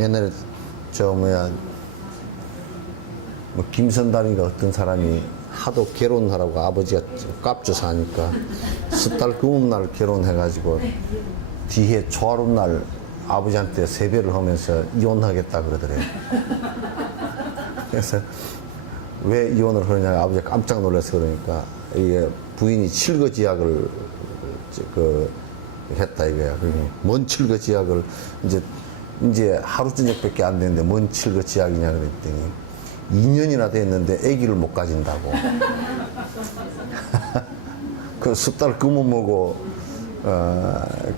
옛날에 뭐 김선달인가 어떤 사람이 하도 결혼하라고 아버지가 깝줘서 하니까 숫달 금음날 결혼해가지고 뒤에 초하룻날 아버지한테 세배를 하면서 이혼하겠다 그러더래요. 그래서 왜 이혼을 하느냐 아버지가 깜짝 놀라서 그러니까 이게 부인이 칠거지약을 했다 이거야. 그러니 뭔 칠거지약을 이제 하루 저녁밖에 안 됐는데 뭔 칠거지약이냐 그랬더니 2년이나 됐는데 아기를 못 가진다고. 그 숫달 금음하고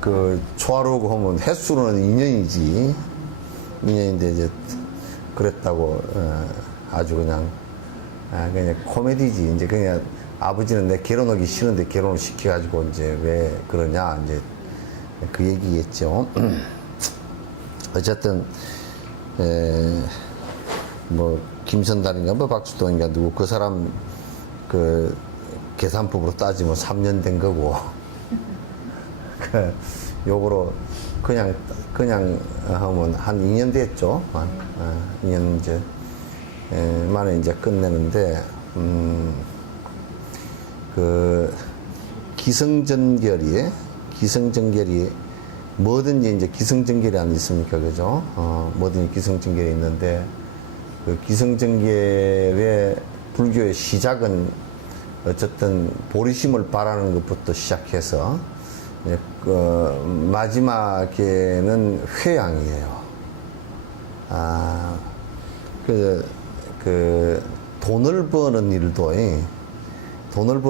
그 초하루고 하면 횟수로는 2년이지. 2년인데 이제 그랬다고 아주 그냥 코미디지. 이제 그냥 아버지는 내 결혼하기 싫은데 결혼을 시켜가지고 이제 왜 그러냐 이제 그 얘기겠죠. 어쨌든 뭐 김선달인가 뭐 박수동인가 누구 그 사람 그 계산법으로 따지면 3년 된 거고 그 요거로 그냥 하면 한 2년 됐죠. 2년 이제 만에 이제 끝내는데 그 기승전결이 뭐든지 이제 기승전결이 안 있습니까, 그죠? 뭐든지 기승전결이 있는데 그 기승전결의 불교의 시작은 어쨌든 보리심을 바라는 것부터 시작해서 마지막에는 회양이에요. 돈을 버는 일도 돈을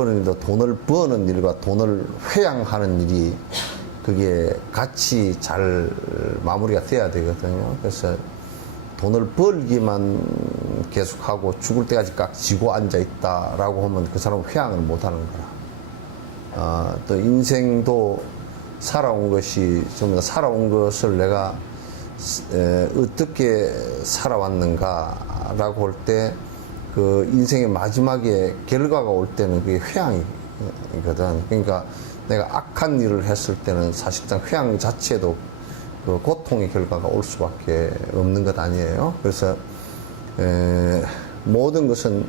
버는 일과 돈을 회양하는 일이 그게 같이 잘 마무리가 돼야 되거든요. 그래서 돈을 벌기만 계속하고 죽을 때까지 깍 쥐고 앉아 있다라고 하면 그 사람은 회양을 못 하는 거라. 또 인생도 살아온 것이 전부 다 살아온 것을 내가 어떻게 살아왔는가라고 할 때 그 인생의 마지막에 결과가 올 때는 그게 회양이거든. 그러니까 내가 악한 일을 했을 때는 사실상 회양 자체도 그 고통의 결과가 올 수밖에 없는 것 아니에요. 그래서 모든 것은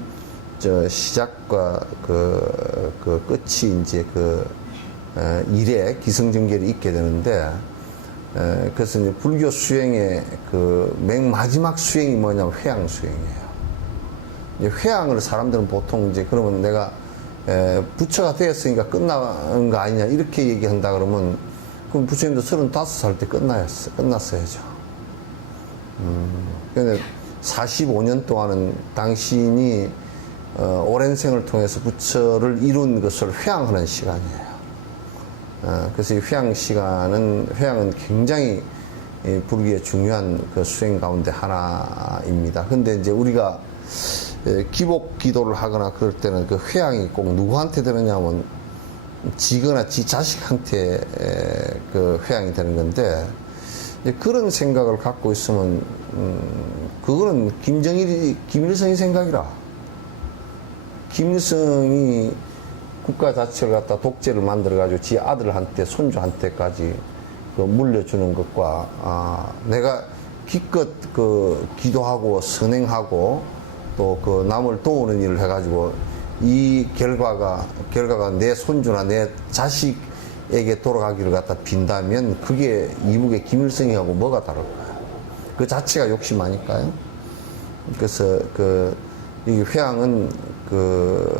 시작과 그 끝이 이제 일에 기승전결이 있게 되는데 그래서 이제 불교 수행의 그 맨 마지막 수행이 뭐냐면 회양 수행이에요. 이제 회양을 사람들은 보통 이제 그러면 내가 부처가 되었으니까 끝난 거 아니냐 이렇게 얘기한다 그러면 그럼 부처님도 35살 때 끝났어야죠. 근데 45년 동안은 당신이 오랜 생을 통해서 부처를 이룬 것을 회양하는 시간이에요. 그래서 이 회양은 굉장히 불교의 중요한 그 수행 가운데 하나입니다. 근데 이제 우리가 기복 기도를 하거나 그럴 때는 그 회양이 꼭 누구한테 되느냐면 지거나 지 자식한테 그 회양이 되는 건데 그런 생각을 갖고 있으면 그거는 김일성이 생각이라. 김일성이 국가 자체를 갖다 독재를 만들어가지고 지 아들한테 손주한테까지 그 물려주는 것과 내가 기껏 그 기도하고 선행하고 또 그 남을 도우는 일을 해가지고 이 결과가 내 손주나 내 자식에게 돌아가기를 갖다 빈다면 그게 이북의 김일성이하고 뭐가 다를까요? 그 자체가 욕심 아닐까요? 그래서 이 회양은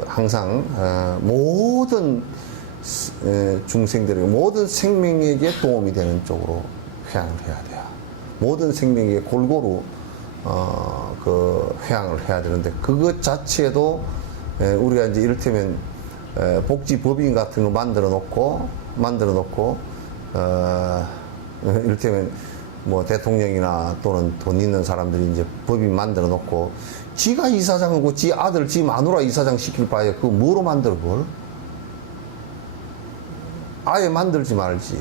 항상 모든 중생들에게 모든 생명에게 도움이 되는 쪽으로 회양을 해야 돼요. 모든 생명에게 골고루 회양을 해야 되는데 그것 자체도 우리가 이제 이를테면 복지법인 같은 거 만들어 놓고 이를테면 뭐 대통령이나 또는 돈 있는 사람들이 이제 법인 만들어 놓고 지가 이사장하고 지 아들 지 마누라 이사장 시킬 바에 그거 뭐로 만들어 그걸? 아예 만들지 말지.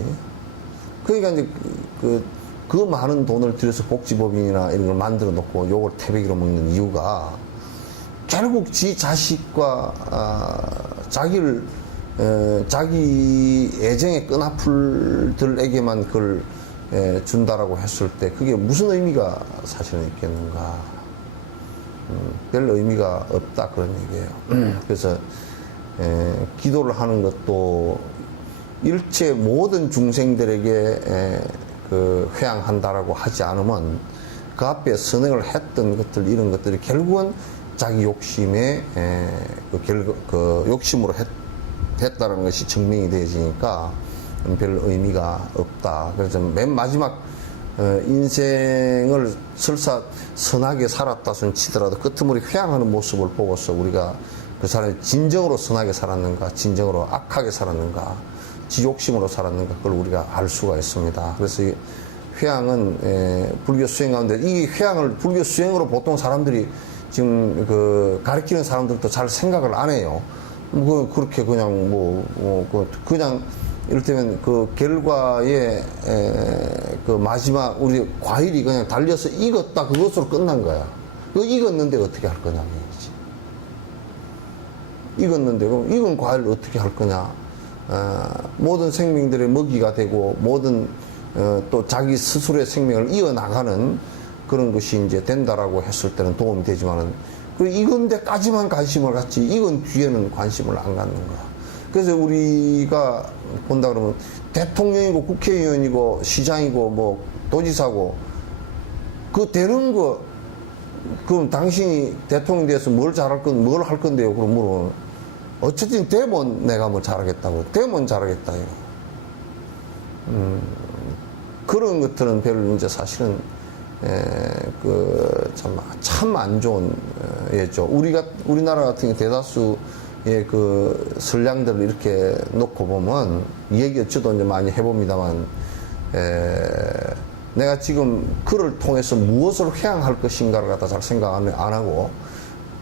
그러니까 이제 그 많은 돈을 들여서 복지법인이나 이런 걸 만들어 놓고 요걸 태백이로 먹는 이유가 결국 지 자식과 자기 애정의 끈아풀들에게만 그걸 준다라고 했을 때 그게 무슨 의미가 사실은 있겠는가? 별 의미가 없다 그런 얘기예요. 그래서 기도를 하는 것도 일체 모든 중생들에게 그 회항한다라고 하지 않으면 그 앞에 선행을 했던 것들 이런 것들이 결국은 자기 욕심에 그 욕심으로 했다는 것이 증명이 되어지니까 별 의미가 없다. 그래서 맨 마지막 인생을 설사 선하게 살았다 손 치더라도 끄트머리 회항하는 모습을 보고서 우리가 그 사람이 진정으로 선하게 살았는가, 진정으로 악하게 살았는가, 지 욕심으로 살았는가, 그걸 우리가 알 수가 있습니다. 그래서 이 회항은 불교 수행 가운데 이 회항을 불교 수행으로 보통 사람들이 지금 그 가르치는 사람들도 잘 생각을 안 해요. 그렇게 그냥 그냥 이를테면 그 결과에 그 마지막 우리 과일이 그냥 달려서 익었다 그것으로 끝난 거야. 그 익었는데 어떻게 할 거냐 얘기지. 익었는데 그럼 익은 과일을 어떻게 할 거냐. 모든 생명들의 먹이가 되고 모든 또 자기 스스로의 생명을 이어나가는 그런 것이 이제 된다라고 했을 때는 도움이 되지만은 그 익은 데까지만 관심을 갖지 익은 뒤에는 관심을 안 갖는 거야. 그래서 우리가 본다 그러면 대통령이고 국회의원이고 시장이고 뭐 도지사고 그 되는 거 그럼 당신이 대통령이 돼서 뭘 잘할 건 뭘 할 건데요? 그럼 물어 어쨌든 되면 내가 뭐 잘하겠다고 되면 잘하겠다요. 그런 것들은 별로 이제 사실은 그 참 안 좋은 예죠. 우리나라 같은 경우 대다수의 그 선량들을 이렇게 놓고 보면 얘기 저도 이제 많이 해봅니다만 내가 지금 그를 통해서 무엇을 회항할 것인가를 갖다 잘 생각 안 하고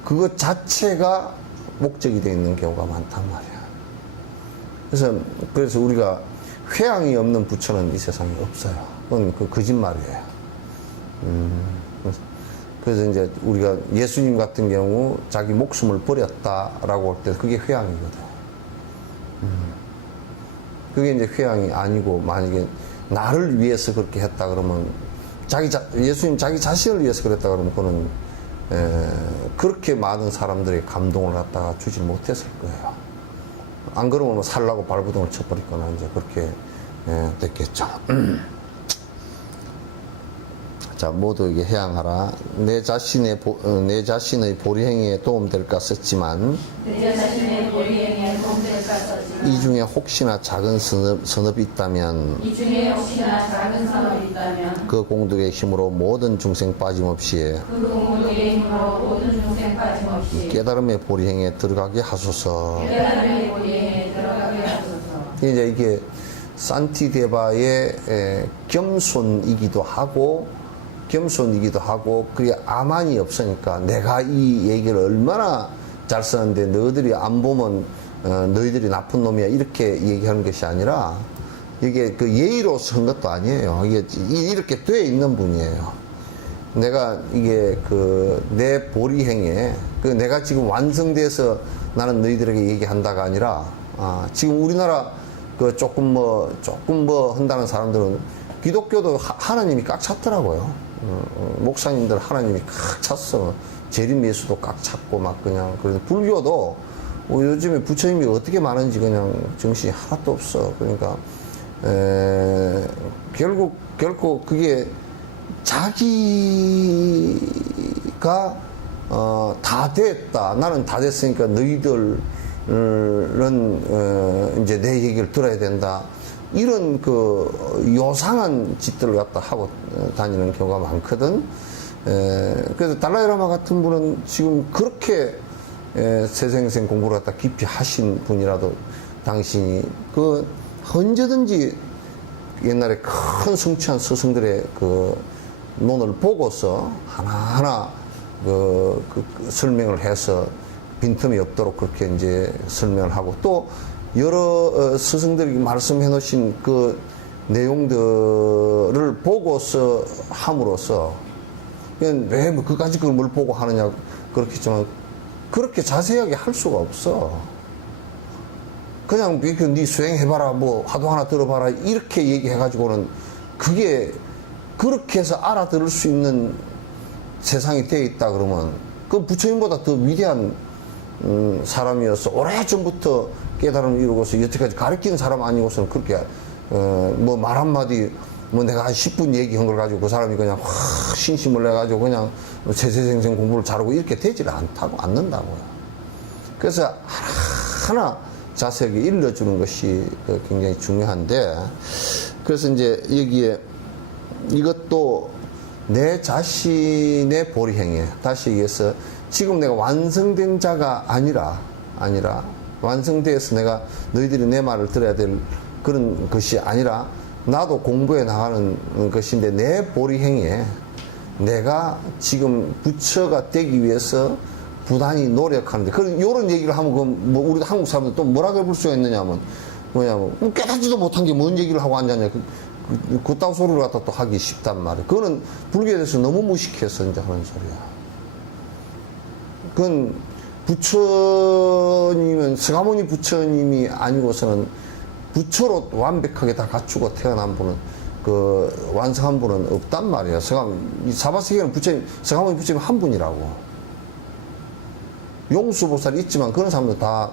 그것 자체가 목적이 되어 있는 경우가 많단 말이야. 그래서 우리가 회항이 없는 부처는 이 세상에 없어요. 그건 그 거짓말이에요. 그래서 이제 우리가 예수님 같은 경우 자기 목숨을 버렸다라고 할 때 그게 회항이거든. 그게 이제 회항이 아니고 만약에 나를 위해서 그렇게 했다 그러면 예수님 자기 자신을 위해서 그랬다 그러면 그거는 그렇게 많은 사람들의 감동을 갖다가 주지 못했을 거예요. 안 그러면 살라고 발부동을 쳐버리거나 이제 그렇게 됐겠죠. 자, 모두에게 회항하라. 내 자신의 보리행위에 도움될까 썼지만 이 중에 혹시나 작은 선업이 있다면 그 공덕의 힘으로 모든 중생 빠짐없이 깨달음의 보리행에 들어가게 하소서. 이제 이게 산티데바의 겸손이기도 하고 그게 아만이 없으니까 내가 이 얘기를 얼마나 잘 쓰는데 너희들이 안 보면 너희들이 나쁜 놈이야 이렇게 얘기하는 것이 아니라 이게 그 예의로 쓴 것도 아니에요. 이게 이렇게 돼 있는 분이에요. 내가 이게 내 보리행에 내가 지금 완성돼서 나는 너희들에게 얘기한다가 아니라 지금 우리나라 조금 뭐 한다는 사람들은 기독교도 하나님이 꽉 찼더라고요. 목사님들 하나님이 꽉 찼어. 재림 예수도 꽉 찼고 막 그냥. 그래서 불교도 요즘에 부처님이 어떻게 많은지 그냥 정신이 하나도 없어. 그러니까 결코 그게 자기가 다 됐다. 나는 다 됐으니까 너희들은 이제 내 얘기를 들어야 된다. 이런 요상한 짓들을 갖다 하고 다니는 경우가 많거든. 그래서 달라이라마 같은 분은 지금 그렇게 세생생 공부를 갖다 깊이 하신 분이라도 당신이 언제든지 옛날에 큰 성취한 스승들의 논을 보고서 하나하나 설명을 해서 빈틈이 없도록 그렇게 이제 설명을 하고 또 여러 스승들이 말씀해 놓으신 그 내용들을 보고서 함으로써 왜 뭐 그까짓 걸 뭘 보고 하느냐 그렇겠지만 그렇게 자세하게 할 수가 없어. 그냥 네 수행해봐라 뭐 화두 하나 들어봐라 이렇게 얘기해가지고는 그게 그렇게 해서 알아들을 수 있는 세상이 되어 있다 그러면 그 부처님보다 더 위대한 사람이어서 오래전부터 깨달음을 이루고서 여태까지 가르치는 사람 아니고서는 그렇게 뭐 말 한마디 뭐 내가 한 10분 얘기한 걸 가지고 그 사람이 그냥 확 신심을 내가지고 그냥 세세생생 공부를 잘하고 이렇게 되지를 않는다고요. 그래서 하나하나 자세하게 일러주는 것이 굉장히 중요한데, 그래서 이제 여기에 이것도 내 자신의 보리행위에, 다시 얘기해서 지금 내가 완성된 자가 아니라 완성돼서 내가 너희들이 내 말을 들어야 될 그런 것이 아니라 나도 공부해 나가는 것인데, 내 보리행위에 내가 지금 부처가 되기 위해서 부단히 노력하는데, 이런 얘기를 하면 뭐 우리 한국 사람들 또 뭐라고 볼 수가 있느냐면 뭐냐면 깨닫지도 못한 게 뭔 얘기를 하고 앉았냐, 그따위 소리를 갖다 또 하기 쉽단 말이에요. 그거는 불교에 대해서 너무 무식해서 이제 하는 소리야. 그건 부처님은 서가모니 부처님이 아니고서는 부처로 완벽하게 다 갖추고 태어난 분은, 그 완성한 분은 없단 말이에요. 이 사바세계는 부처님, 서가모니 부처님 한 분이라고. 용수보살이 있지만 그런 사람들 다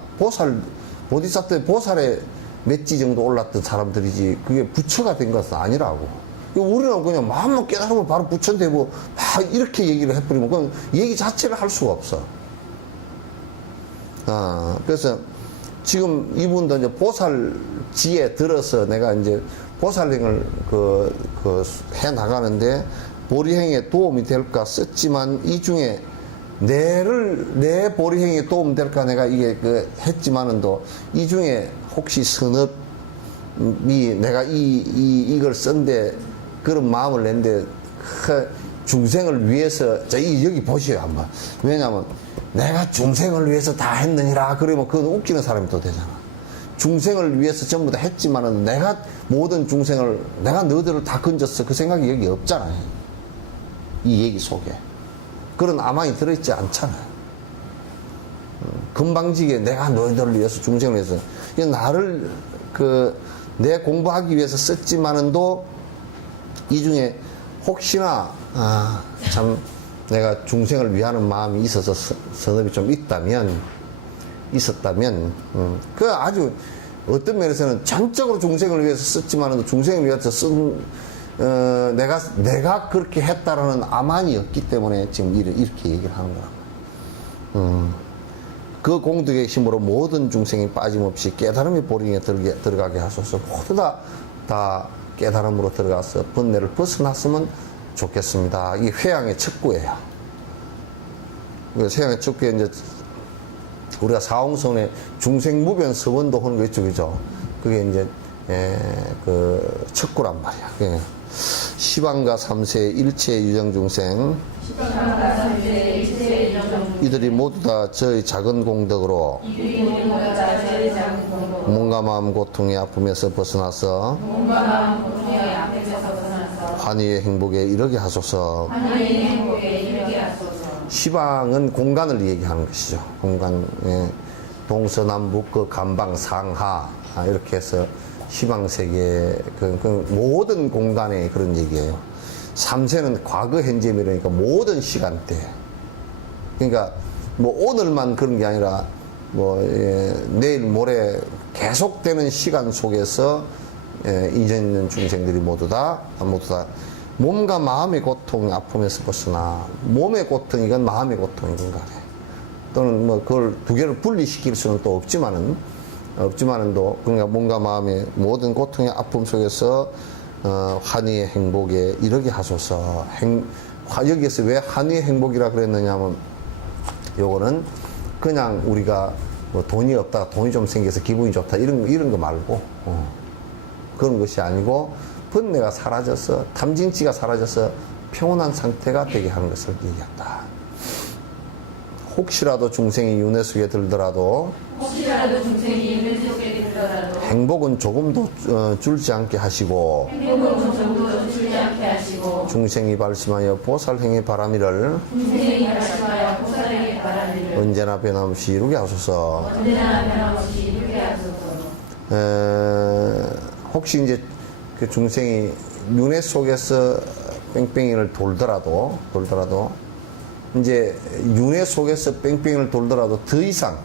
보디사트의 보살의 맷지 정도 올랐던 사람들이지 그게 부처가 된 것은 아니라고. 우리는 그냥 마음만 깨달으면 바로 부처인데 뭐 막 이렇게 얘기를 해버리면 그건 얘기 자체를 할 수가 없어. 그래서 지금 이분도 이제 보살지에 들어서 내가 이제 보살행을 해 나가는데 보리행에 도움이 될까 썼지만, 이 중에 내 보리행에 도움 될까 내가 이게 했지만은도 이 중에 혹시 선업이 내가 이걸 쓴데 그런 마음을 낸데 중생을 위해서, 여기 보시오 한번. 왜냐면 내가 중생을 위해서 다 했느니라 그러면 그건 웃기는 사람이 또 되잖아. 중생을 위해서 전부 다 했지만은 내가 모든 중생을, 내가 너희들을 다 건졌어, 그 생각이 여기 없잖아요. 이 얘기 속에 그런 아만이 들어있지 않잖아요. 금방지게 내가 너희들을 위해서, 중생을 위해서, 나를 내 공부하기 위해서 썼지만은도 이 중에 혹시나 참 내가 중생을 위하는 마음이 있어서 선업이 좀 있었다면 그 아주 어떤 면에서는 전적으로 중생을 위해서 썼지만은 중생을 위해서 쓴 내가 그렇게 했다라는 아만이 없기 때문에 지금 이렇게 얘기를 하는 거라고. 그 공덕의 힘으로 모든 중생이 빠짐없이 깨달음의 보리에 들어가게 하소서. 모두 다 깨달음으로 들어가서 번뇌를 벗어났으면 좋겠습니다. 이 회양의 척구예요. 회양의 척구에 이제 우리가 사홍선에 중생무변 서원도 하는 거 있죠, 그죠? 그게 이제 그 척구란 말이야. 시방과 삼세 일체 유정중생, 이들이 모두 다 저의 작은 공덕으로 몸과 마음 고통의 아픔에서 벗어나서 환희의 행복에 이르게 하소서. 시방은 공간을 얘기하는 것이죠. 공간, 동서남북 그 간방 상하 이렇게 해서 시방세계 그 모든 공간의 그런 얘기예요. 삼세는 과거 현재 미래니까 모든 시간대. 그러니까 뭐 오늘만 그런 게 아니라 뭐 내일 모레 계속되는 시간 속에서 인연 있는 중생들이 모두 다 몸과 마음의 고통, 아픔에서 벗어나, 몸의 고통 이건 마음의 고통이건 간에, 또는 뭐 그걸 두 개를 분리시킬 수는 또 없지만은도 그러니까 몸과 마음의 모든 고통의 아픔 속에서 환희의 행복에 이르게 하소서. 여기에서 왜 환희의 행복이라 그랬느냐 하면, 요거는 그냥 우리가 뭐 돈이 없다가 돈이 좀 생겨서 기분이 좋다 이런 거 말고 그런 것이 아니고, 번뇌가 사라져서, 탐진치가 사라져서 평온한 상태가 되게 하는 것을 얘기한다. 혹시라도 중생이 윤회 속에 들더라도 행복은 조금도 줄지 않게 하시고, 중생이 발심하여 보살행의 바람이를 언제나 변함없이 이루게 하소서. 혹시 이제 그 중생이 윤회 속에서 뺑뺑이를 돌더라도 이제 윤회 속에서 뺑뺑이를 돌더라도 더 이상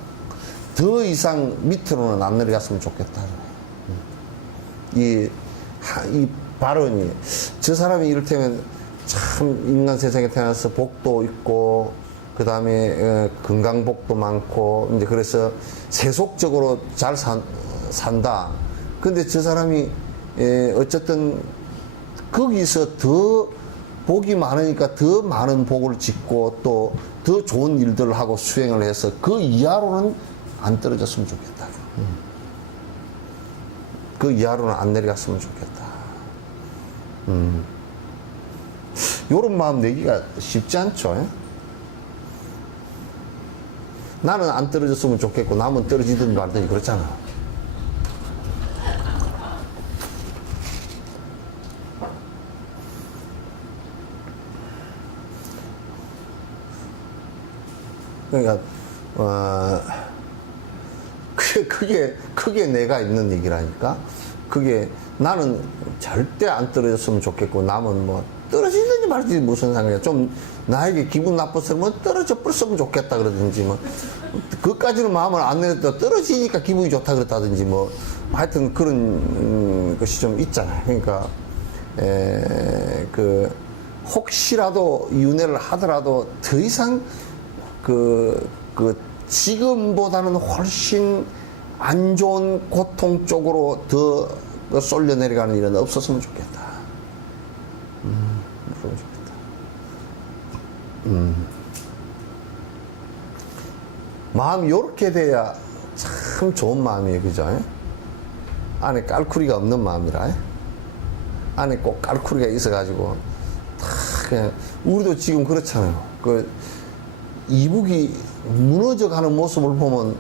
밑으로는 안 내려갔으면 좋겠다. 이 발언이, 저 사람이 이를테면 참 인간 세상에 태어나서 복도 있고, 그 다음에 건강복도 많고, 이제 그래서 세속적으로 잘 산다. 근데 저 사람이 어쨌든 거기서 더 복이 많으니까 더 많은 복을 짓고 또 더 좋은 일들을 하고 수행을 해서 그 이하로는 안 떨어졌으면 좋겠다. 그 이하로는 안 내려갔으면 좋겠다. 요런 마음 내기가 쉽지 않죠. 예? 나는 안 떨어졌으면 좋겠고 남은 떨어지든 말든 그렇잖아. 그러니까 그게 내가 있는 얘기라니까. 그게 나는 절대 안 떨어졌으면 좋겠고 남은 뭐 떨어지든지 말든지 무슨 상관이야. 좀 나에게 기분 나빴으면 뭐 떨어져 버렸으면 좋겠다 그러든지 뭐 그까지는 마음을 안 내렸다 떨어지니까 기분이 좋다 그랬다든지 뭐 하여튼 그런 것이 좀 있잖아요. 그러니까 그 혹시라도 윤회를 하더라도 더 이상 그 지금보다는 훨씬 안 좋은 고통 쪽으로 더 쏠려 내려가는 일은 없었으면 좋겠다. 없었으면 좋겠다. 마음이 요렇게 돼야 참 좋은 마음이에요. 그죠? 안에 깔쿠리가 없는 마음이라. 안에 꼭 깔쿠리가 있어가지고 다 그냥 우리도 지금 그렇잖아요. 이북이 무너져가는 모습을 보면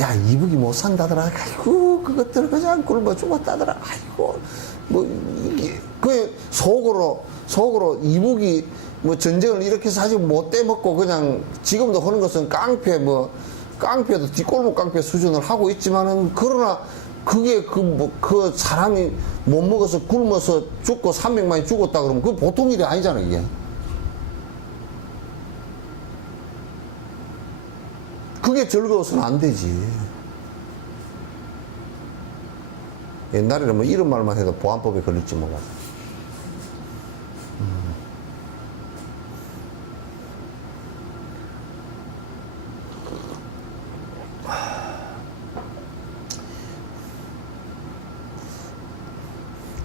야 이북이 못 산다더라. 아이고 그것들 그냥 굶어 죽었다더라. 아이고 뭐 이게 그 속으로 이북이 뭐 전쟁을 이렇게 사지 못 떼먹고 그냥 지금도 하는 것은 깡패도 뒷골목 깡패 수준을 하고 있지만은 그러나 그게 그 사람이 못 먹어서 굶어서 죽고 300만이 죽었다 그러면 그 보통 일이 아니잖아 이게. 그게 즐거워서는 안 되지. 옛날에는 뭐 이런 말만 해도 보안법에 걸릴지 몰라.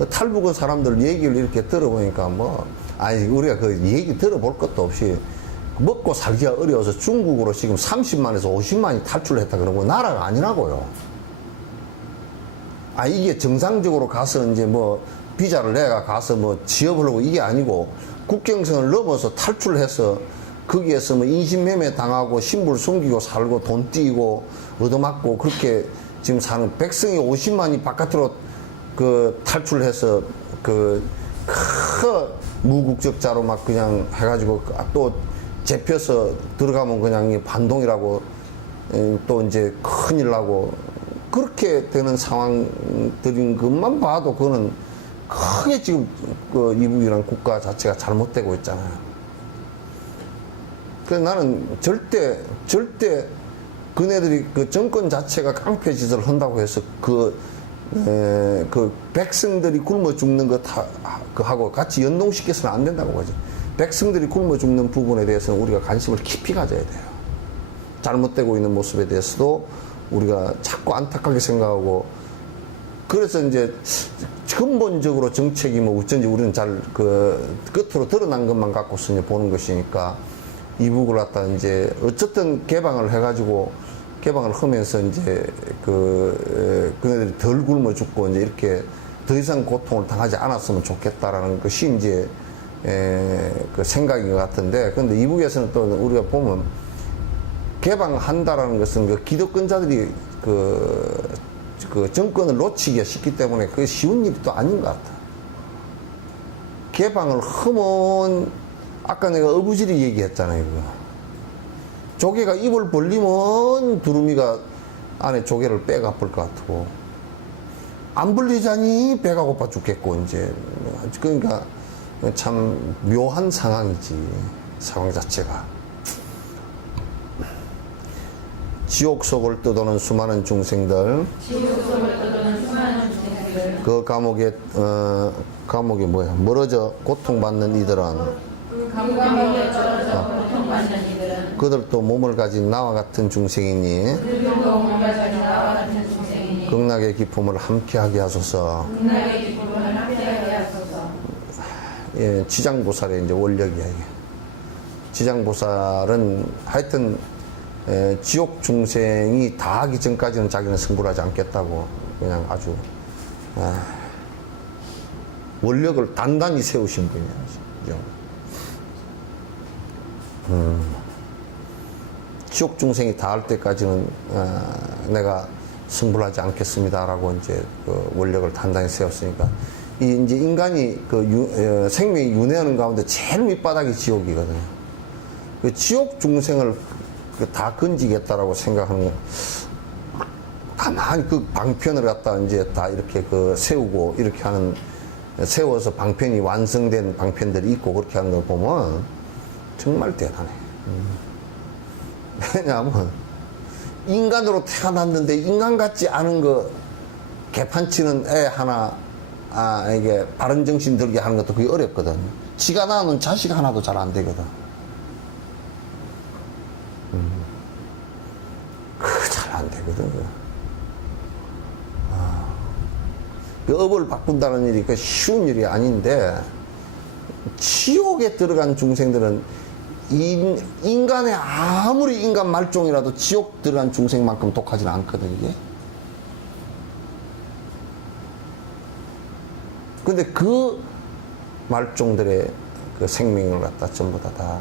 탈북한 사람들 얘기를 이렇게 들어보니까 우리가 그 얘기 들어볼 것도 없이 먹고 살기가 어려워서 중국으로 지금 30만에서 50만이 탈출했다 그러고 나라가 아니라고요. 이게 정상적으로 가서 이제 비자를 내가 가서 취업을 하고 이게 아니고 국경선을 넘어서 탈출해서 거기에서 인신매매 당하고 신분 숨기고 살고 돈 띄고 얻어맞고 그렇게 지금 사는 백성이 50만이 바깥으로 탈출해서 큰 무국적자로 막 그냥 해가지고 또 잡혀서 들어가면 그냥 반동이라고 또 이제 큰일 나고 그렇게 되는 상황들인 것만 봐도 그거는 크게 지금 이북이라는 국가 자체가 잘못되고 있잖아요. 그래서 나는 절대 그네들이 정권 자체가 깡패 짓을 한다고 해서 백성들이 굶어 죽는 하고 같이 연동시켜서는 안 된다고 보지. 백성들이 굶어 죽는 부분에 대해서는 우리가 관심을 깊이 가져야 돼요. 잘못되고 있는 모습에 대해서도 우리가 자꾸 안타깝게 생각하고, 그래서 이제 근본적으로 정책이 어쩐지 우리는 잘 끝으로 드러난 것만 갖고서 이제 보는 것이니까 이북을 갖다 이제 어쨌든 개방을 해가지고 개방을 하면서 이제 그네들이 덜 굶어 죽고 이제 이렇게 더 이상 고통을 당하지 않았으면 좋겠다라는 것이 이제 그 생각인 것 같은데, 근데 이북에서는 또 우리가 보면 개방한다라는 것은 기득권자들이 정권을 놓치기가 쉽기 때문에 그게 쉬운 일이 또 아닌 것 같아. 개방을 하면 아까 내가 어부지리 얘기했잖아요. 조개가 입을 벌리면 두루미가 안에 조개를 빼갚을 것 같고, 안 불리자니 배가 고파 죽겠고, 이제. 그러니까 참 묘한 상황이지, 상황 자체가. 지옥 속을 떠도는 수많은 중생들, 그 감옥에 뭐야, 멀어져 고통받는 이들은, 그들도 몸을 가진 나와 같은 중생이니 극락의 기쁨을 함께하게 하소서. 예, 지장보살의 이제 원력이야, 이게. 지장보살은 하여튼 지옥 중생이 다 하기 전까지는 자기는 승부하지 않겠다고 그냥 아주 원력을 단단히 세우신 분이야. 지옥 중생이 다 할 때까지는 내가 승부하지 않겠습니다라고 이제 그 원력을 단단히 세웠으니까 이제 인간이 그 생명이 윤회하는 가운데 제일 밑바닥이 지옥이거든요. 그 지옥 중생을 다 건지겠다라고 생각하는 건 가만히 그 방편을 갖다 이제 다 이렇게 그 세우고 이렇게 하는 세워서 방편이 완성된 방편들이 있고 그렇게 하는 걸 보면 정말 대단해. 왜냐하면 인간으로 태어났는데 인간 같지 않은 거 개판치는 애 하나 이게 바른 정신 들게 하는 것도 그게 어렵거든. 지가 낳은 자식 하나도 잘 안 되거든. 잘 안 되거든. 그 업을 바꾼다는 일이 그 쉬운 일이 아닌데 지옥에 들어간 중생들은 인간의 아무리 인간 말종이라도 지옥 들어간 중생만큼 독하지는 않거든, 이게. 근데 그 말종들의 그 생명을 갖다 전부 다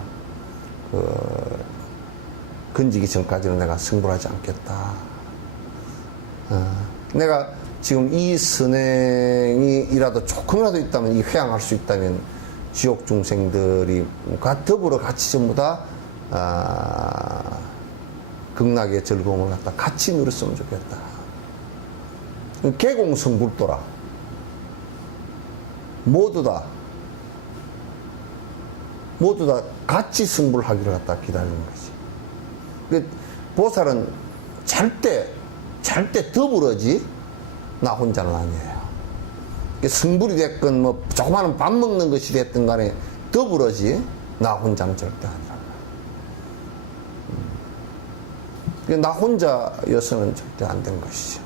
건지기 전까지는 내가 승부하지 않겠다. 내가 지금 이 선행이라도 조금이라도 있다면, 이 회항할 수 있다면, 지옥 중생들이 더불어 같이 전부 다, 극락의 즐거움을 갖다 같이 누렸으면 좋겠다. 개공성불도라. 모두 다 같이 승불하기를 갖다 기다리는 거지. 그 보살은 절대 더불어지, 나 혼자는 아니에요. 승불이 됐건 뭐 조그마한 밥 먹는 것이 됐든 간에 더불어지 나 혼자는 절대 아니라. 나 혼자여서는 절대 안 된 것이죠.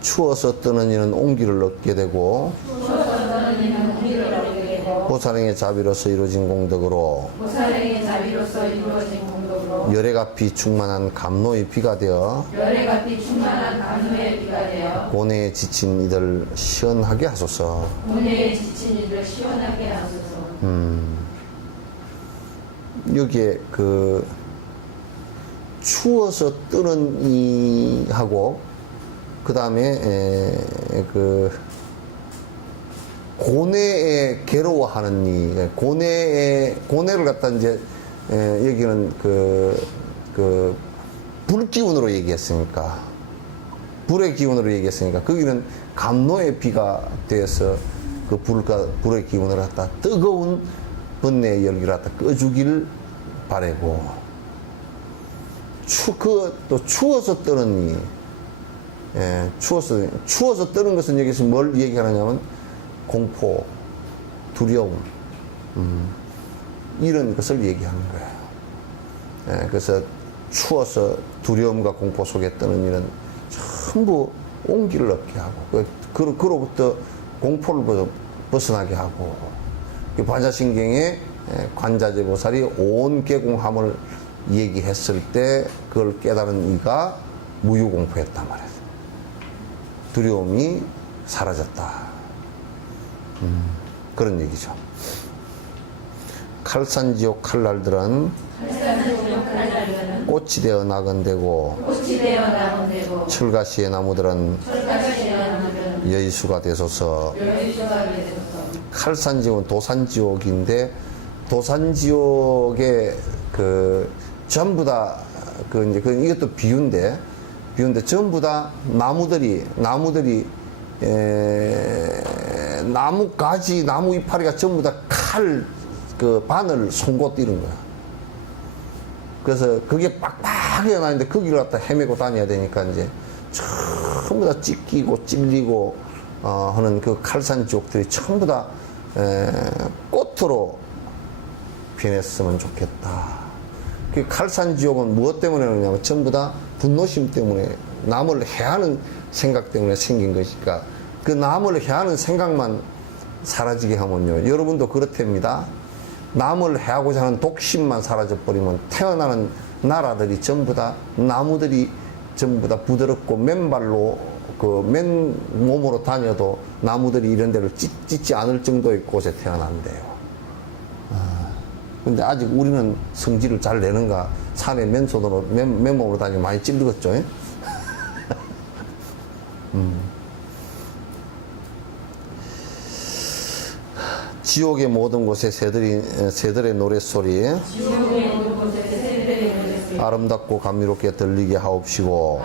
추워서 뜨는 이는 온기를 얻게 되고 보살행의 자비로서 이루어진 공덕으로 열애가피 충만한 감노의 비가 되어 고뇌에 지친 이들 시원하게 하소서. 여기에 그 추워서 뜨는 이하고 그 다음에 그 고뇌에 괴로워하는 이, 고뇌를 갖다 이제 여기는 그 불기운으로 얘기했으니까, 불의 기운으로 얘기했으니까, 거기는 감노의 비가 되어서 그 불의 기운을 갖다 뜨거운 번뇌의 열기를 갖다 꺼주길 바라고, 또 추워서 뜨는 이, 추워서 뜨는 것은 여기서 뭘 얘기하느냐면 공포, 두려움, 이런 것을 얘기하는 거예요. 그래서 추워서 두려움과 공포 속에 뜨는 일은 전부 온기를 얻게 하고, 그로부터 공포를 벗어나게 하고, 반자신경에 관자재 보살이 온 개공함을 얘기했을 때 그걸 깨달은 이가 무유공포였단 말이에요. 두려움이 사라졌다. 그런 얘기죠. 칼산지옥 칼날들은 꽃이 되어 나건대고 철가시의 나무들은 여의수가 되소서. 칼산지옥은 도산지옥인데, 도산지옥에 전부 다 이것도 비유인데, 비우는데 전부 다 나무들이 나무 가지, 나무 이파리가 전부 다 그 바늘 송곳 이런 거야. 그래서 그게 빡빡하게 나는데 거기를 갖다 헤매고 다녀야 되니까 이제 전부 다 찢기고 찔리고 하는 그 칼산지옥들이 전부 다 꽃으로 변했으면 좋겠다. 그 칼산지옥은 무엇 때문에 그러냐면 전부 다 분노심 때문에 남을 해하는 생각 때문에 생긴 것이니까 그 남을 해하는 생각만 사라지게 하면요. 여러분도 그렇답니다. 남을 해하고자 하는 독심만 사라져버리면 태어나는 나라들이 전부 다 나무들이 전부 다 부드럽고 맨발로 맨몸으로 다녀도 나무들이 이런 데를 찢지 않을 정도의 곳에 태어난대요. 근데 아직 우리는 성질을 잘 내는가? 산에 맨손으로, 맨몸으로 다니면 많이 찔리겠죠? 지옥의 모든 곳에 새들의 노랫소리 아름답고 감미롭게 들리게 하옵시고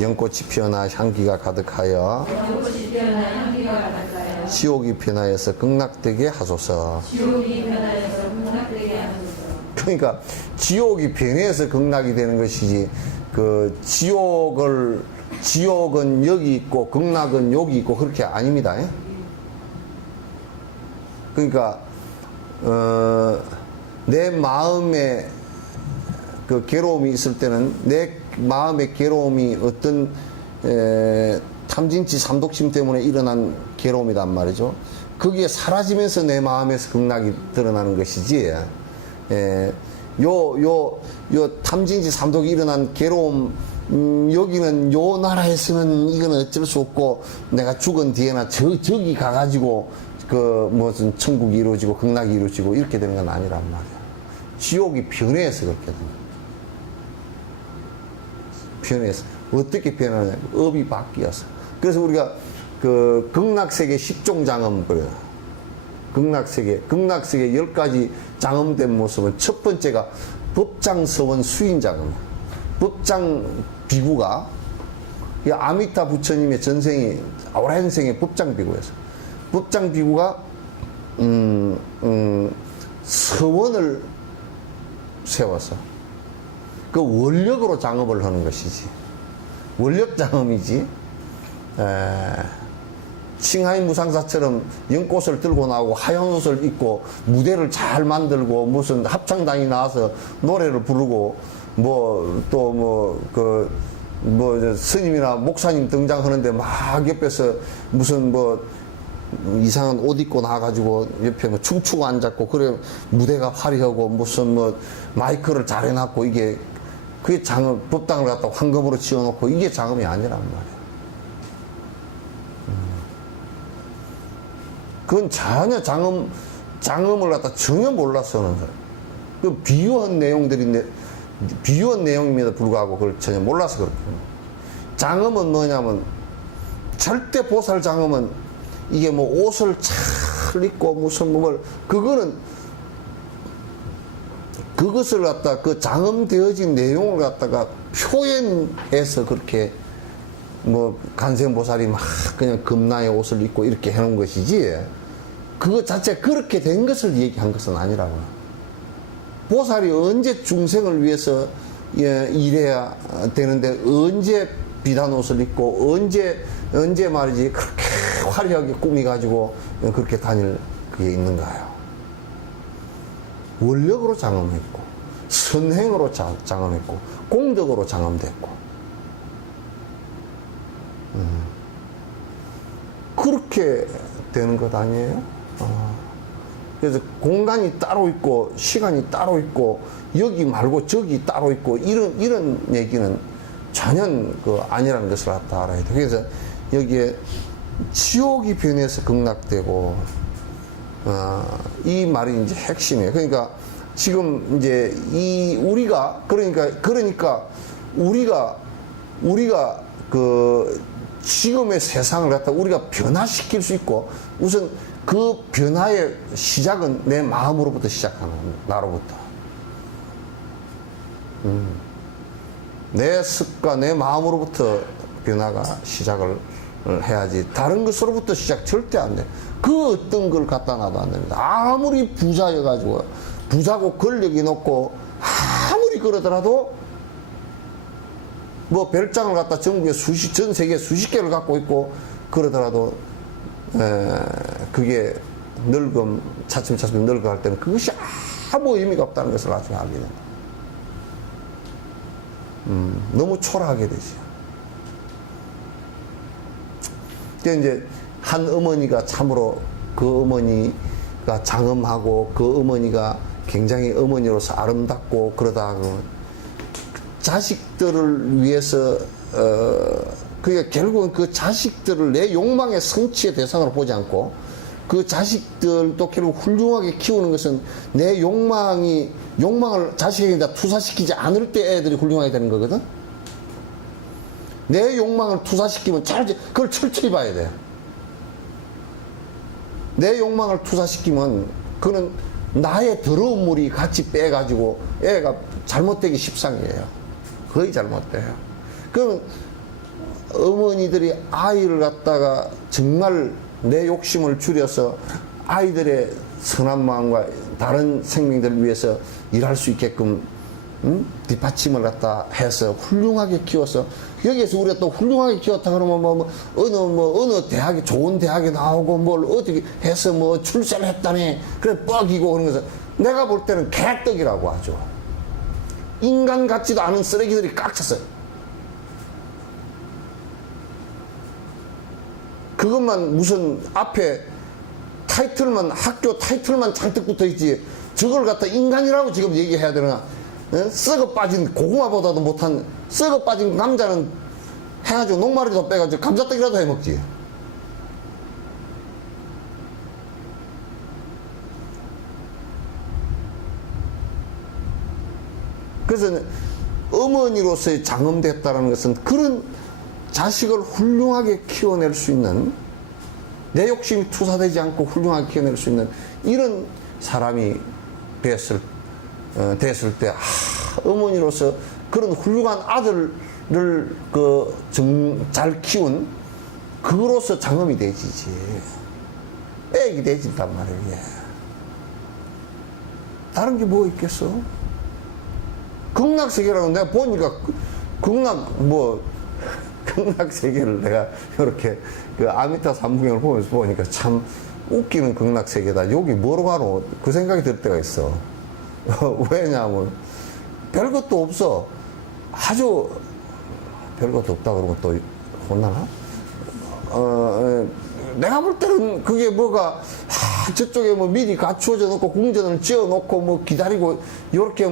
연꽃이 피어나 향기가 가득하여 지옥이 변하여서 극락되게 하소서. 그러니까 지옥이 변해서 극락이 되는 것이지 그 지옥은 여기 있고 극락은 여기 있고 그렇게 아닙니다. 그러니까 내 마음에 그 괴로움이 있을 때는 내 마음의 괴로움이 어떤 탐진치 삼독심 때문에 일어난 괴로움이란 말이죠. 그게 사라지면서 내 마음에서 극락이 드러나는 것이지. 요 탐진치 삼독이 일어난 괴로움, 여기는 요 나라에서는 이건 어쩔 수 없고 내가 죽은 뒤에나 저기 가가지고 그 무슨 천국이 이루어지고 극락이 이루어지고 이렇게 되는 건 아니란 말이야. 지옥이 변해서 그렇게 되는 거야. 변해서. 어떻게 변하냐? 업이 바뀌어서. 그래서 우리가 그 극락세계 10종 장엄 그래요. 극락세계 10가지 장엄된 모습은 첫 번째가 법장서원 수인 장엄. 법장 비구가 아미타 부처님의 전생이 오랜생의 법장 비구였어. 법장 비구가 서원을 세워서 그 원력으로 장업을 하는 것이지. 원력 장엄이지. 칭하이 무상사처럼 연꽃을 들고 나오고 하얀 옷을 입고 무대를 잘 만들고 무슨 합창단이 나와서 노래를 부르고 스님이나 목사님 등장하는데 막 옆에서 무슨 이상한 옷 입고 나와가지고 옆에 춤추고 앉았고 그래 무대가 화려하고 무슨 마이크를 잘 해놨고 이게 그게 장엄, 법당을 갖다 황금으로 지어놓고 이게 장엄이 아니란 말이에요. 그건 전혀 장엄을 갖다 전혀 몰라서 하는 거예요. 그 비유한 내용임에도 불구하고 그걸 전혀 몰라서 그렇게 합니다. 장엄은 뭐냐면 절대 보살 장엄은 이게 옷을 잘 입고 무슨 그것을 갖다 그 장엄되어진 내용을 갖다가 표현해서 그렇게 간생보살이 막 그냥 금나의 옷을 입고 이렇게 해놓은 것이지 그것 자체 그렇게 된 것을 얘기한 것은 아니라고요. 보살이 언제 중생을 위해서 일해야 되는데 언제 비단 옷을 입고 언제 말이지 그렇게 화려하게 꾸미가지고 그렇게 다닐 그게 있는가요? 원력으로 장엄했고 선행으로 장엄했고 공덕으로 장엄됐고 그렇게 되는 것 아니에요? 그래서 공간이 따로 있고 시간이 따로 있고 여기 말고 저기 따로 있고 이런 얘기는 전혀 아니라는 것을 알아야 돼. 그래서 여기에 지옥이 변해서 극락되고 이 말이 이제 핵심이에요. 그러니까 지금 이제 그러니까 우리가 그 지금의 세상을 갖다 우리가 변화시킬 수 있고 우선 그 변화의 시작은 내 마음으로부터 시작하는 겁니다. 나로부터. 내 습관, 내 마음으로부터 변화가 시작을 해야지. 다른 것으로부터 시작 절대 안 돼. 그 어떤 걸 갖다 놔도 안 됩니다. 아무리 부자여가지고, 부자고 권력이 높고, 아무리 그러더라도, 뭐 별장을 갖다 전국에 전 세계 수십 개를 갖고 있고, 그러더라도, 그게 차츰차츰 늙어갈 때는 그것이 아무 의미가 없다는 것을 나중에 알게 됩니다. 너무 초라하게 되죠. 이제 한 어머니가 참으로 그 어머니가 장엄하고 그 어머니가 굉장히 어머니로서 아름답고 그러다 자식들을 위해서 그게 결국은 그 자식들을 내 욕망의 성취의 대상으로 보지 않고 그 자식들도 결국 훌륭하게 키우는 것은 내 욕망을 자식에게다 투사시키지 않을 때 애들이 훌륭하게 되는 거거든. 내 욕망을 투사시키면 그걸 철저히 봐야 돼. 내 욕망을 투사시키면 그는 나의 더러운 물이 같이 빼가지고 애가 잘못되기 십상이에요. 거의 잘못돼요. 그러면 어머니들이 아이를 갖다가 정말 내 욕심을 줄여서 아이들의 선한 마음과 다른 생명들을 위해서 일할 수 있게끔 뒷받침을 갖다 해서 훌륭하게 키워서 여기에서 우리가 또 훌륭하게 키웠다 그러면 어느 대학에 좋은 대학에 나오고 뭘 어떻게 해서 뭐 출세를 했다네 그래 뻑이고 그런 것은 내가 볼 때는 개떡이라고 하죠. 인간 같지도 않은 쓰레기들이 꽉 찼어요. 그것만 무슨 앞에 타이틀만 학교 타이틀만 잔뜩 붙어있지 저걸 갖다 인간이라고 지금 얘기해야 되나. 썩어 빠진 고구마보다도 못한 썩어 빠진 감자는 해가지고 녹말이도 빼가지고 감자떡이라도 해먹지. 그래서 어머니로서의 장엄됐다는 것은 그런 자식을 훌륭하게 키워낼 수 있는 내 욕심이 투사되지 않고 훌륭하게 키워낼 수 있는 이런 사람이 됐을 때 어머니로서 그런 훌륭한 아들을 잘 키운 그로서 장엄이 되지지 애기 되진단 말이에요. 다른 게 뭐 있겠어? 극락세계라고 내가 보니까 극락세계를 내가 이렇게 그 아미타 삼부경을 보면서 보니까 참 웃기는 극락세계다. 여기 뭐로 가노? 그 생각이 들 때가 있어. 왜냐하면 별것도 없어. 아주 별것도 없다 그러면 또 혼나나? 내가 볼 때는 그게 뭐가 저쪽에 뭐 미리 갖추어져 놓고 궁전을 지어 놓고 뭐 기다리고 이렇게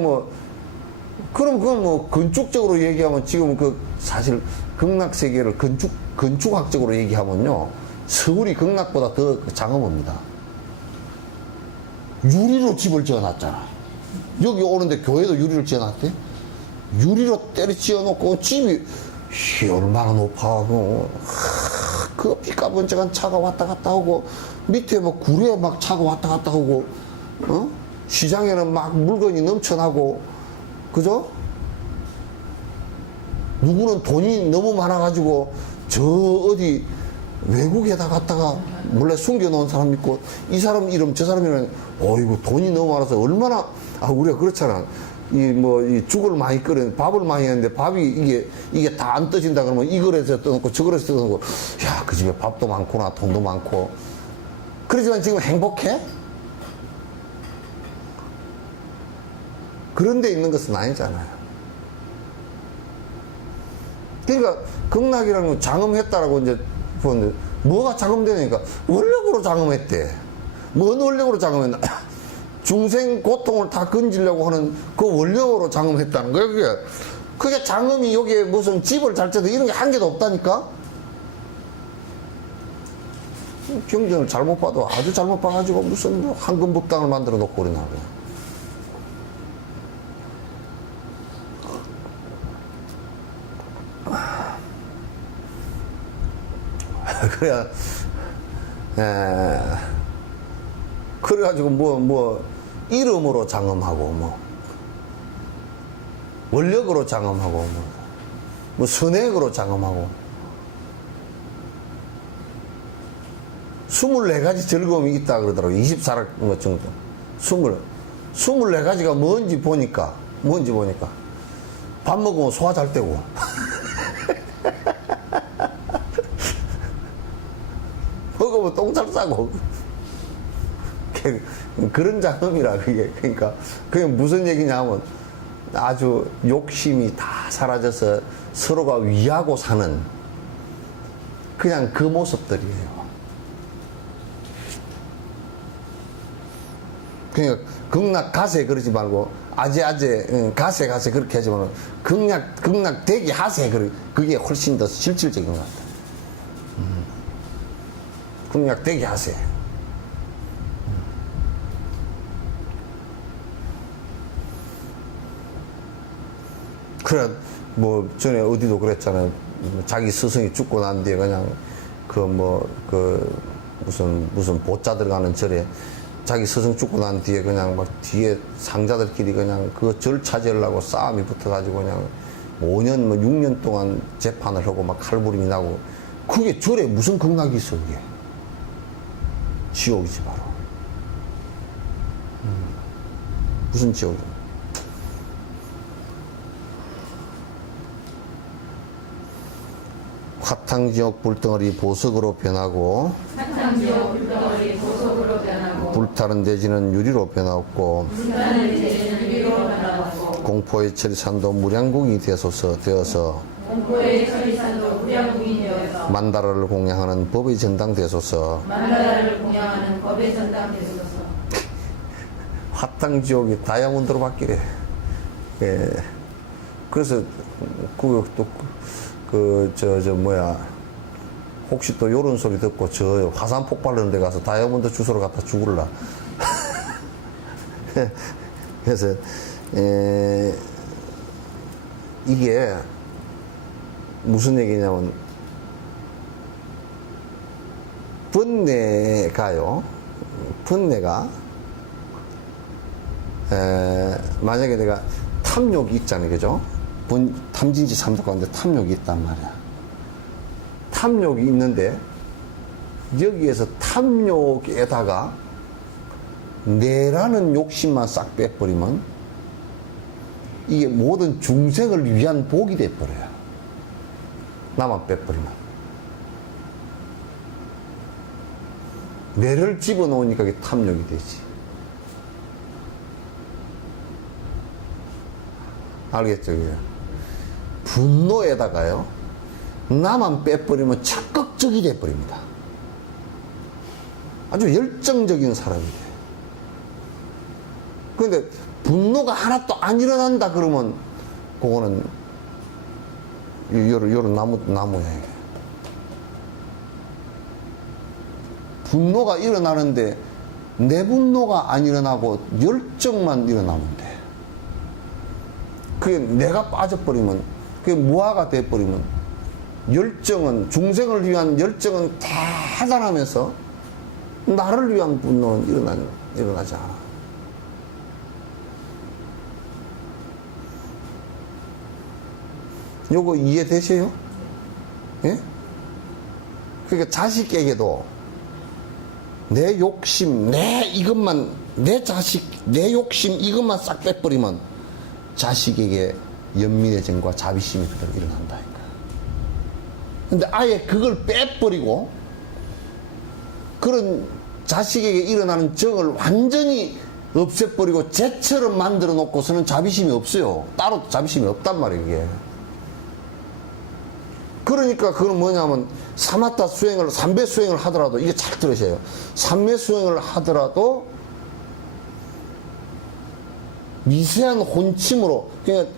그럼 그건 건축적으로 얘기하면 지금 사실 극락세계를 건축학적으로 얘기하면요 서울이 극락보다 더 장엄합니다. 유리로 집을 지어놨잖아. 여기 오는데 교회도 유리를 지어놨대. 유리로 때려 지어놓고 집이 얼마나 높아. 그 피까번쩍한 차가 왔다 갔다 하고 밑에 구리에 막 차가 왔다 갔다 하고 시장에는 막 물건이 넘쳐나고 그죠? 누구는 돈이 너무 많아가지고 저 어디 외국에다 갖다가 몰래 숨겨놓은 사람 있고 이 사람 이름 저 사람 이름 어이구 돈이 너무 많아서 얼마나 우리가 그렇잖아. 이 죽을 많이 끓여 밥을 많이 했는데 밥이 이게 다 안 떠진다 그러면 이거에서 떠놓고 저거에서 떠놓고 야 그 집에 밥도 많구나 돈도 많고 그러지만 지금 행복해? 그런 데 있는 것은 아니잖아요. 그러니까 극락이라는 건 장엄했다라고 이제 보는데 뭐가 장엄되니까 원력으로 장엄했대. 뭔 원력으로 장엄했나? 중생 고통을 다 건지려고 하는 그 원력으로 장엄했다는 거예요. 그게 장엄이 여기에 무슨 집을 잘 짜도 이런 게 한 개도 없다니까? 경전을 잘못 봐도 아주 잘못 봐가지고 무슨 황금법당을 만들어 놓고 그러나. 그래야, 그래가지고 이름으로 장엄하고, 원력으로 장엄하고, 뭐 선액으로 자금하고 24가지 즐거움이 있다 그러더라고요. 24일 것 정도. 24가지가 뭔지 보니까 밥 먹으면 소화 잘 되고 먹으면 똥 잘 싸고 그런 자금이라 그게. 그러니까 그게 무슨 얘기냐면 아주 욕심이 다 사라져서 서로가 위하고 사는 그냥 그 모습들이에요. 그러니까 극락가세 그러지 말고 아재아재 가세 그렇게 하지 말고 극락대기 하세 그게 훨씬 더 실질적인 것 같아요. 극락대기 하세. 그래 뭐 전에 어디도 그랬잖아요. 자기 스승이 죽고 난 뒤에 그냥 무슨 보자 들어가는 절에 자기 스승 죽고 난 뒤에 그냥 막 뒤에 상자들끼리 그냥 그 절 차지하려고 싸움이 붙어가지고 그냥 5년 6년 동안 재판을 하고 막 칼부림이 나고. 그게 절에 무슨 극락이 있어 그게. 지옥이지 바로. 무슨 지옥이야. 화탕지옥 불덩어리 보석으로 변하고 불타는 대지는 유리로 변하고 공포의 처리산도 무량궁이 되어서 만다라를 공양하는 법의 전당 되소서. 화탕지옥이 다이아몬드로 바뀌래. 예. 그래서 혹시 또 요런 소리 듣고 저 화산 폭발하는 데 가서 다이아몬드 주소로 갖다 죽을라. 그래서 이게 무슨 얘기냐면 번뇌가 만약에 내가 탐욕이 있잖아요, 그죠? 탐진지 3도 가운데 탐욕이 있단 말이야. 탐욕이 있는데 여기에서 탐욕에다가 내라는 욕심만 싹 빼버리면 이게 모든 중생을 위한 복이 돼버려요. 나만 빼버리면. 내를 집어넣으니까 이게 탐욕이 되지. 알겠죠? 분노에다가요, 나만 빼버리면 적극적이 돼버립니다. 아주 열정적인 사람이 돼요. 그런데 분노가 하나도 안 일어난다 그러면 그거는 요런 나무야. 분노가 일어나는데 내 분노가 안 일어나고 열정만 일어나면 돼. 그게 내가 빠져버리면, 그게 무아가 돼버리면 열정은, 중생을 위한 열정은 대단하면서 나를 위한 분노는 일어나지 않아. 요거 이해되세요? 예? 그러니까 자식에게도 내 욕심, 내 자식, 내 욕심 이것만 싹 빼버리면 자식에게 연민의정과 자비심이 그대로 일어난다니까. 근데 아예 그걸 빼버리고 그런 자식에게 일어나는 정을 완전히 없애버리고 쟤처럼 만들어 놓고서는 자비심이 없어요. 따로 자비심이 없단 말이에요, 이게. 그러니까 그건 뭐냐면 사마타 수행을, 삼배 수행을 하더라도, 이게 잘 들으세요. 삼매 수행을 하더라도 미세한 혼침으로, 그냥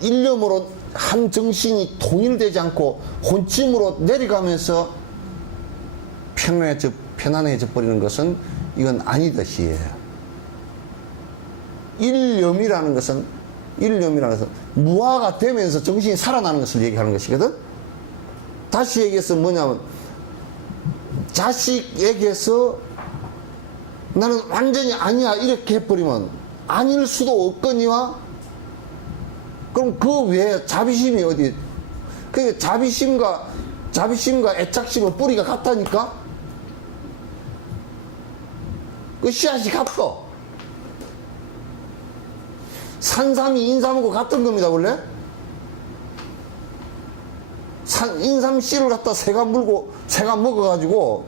일념으로 한 정신이 통일되지 않고 혼침으로 내려가면서 편안해져 버리는 것은 이건 아니듯이에요. 일념이라는 것은 무아가 되면서 정신이 살아나는 것을 얘기하는 것이거든. 다시 얘기해서 뭐냐면 자식에게서 나는 완전히 아니야 이렇게 해버리면 아닐 수도 없거니와 그럼 그 외에 자비심이 어디, 그 자비심과 애착심은 뿌리가 같다니까? 그 씨앗이 같어. 산삼이 인삼하고 같은 겁니다, 원래? 인삼 씨를 갖다 새가 물고, 새가 먹어가지고,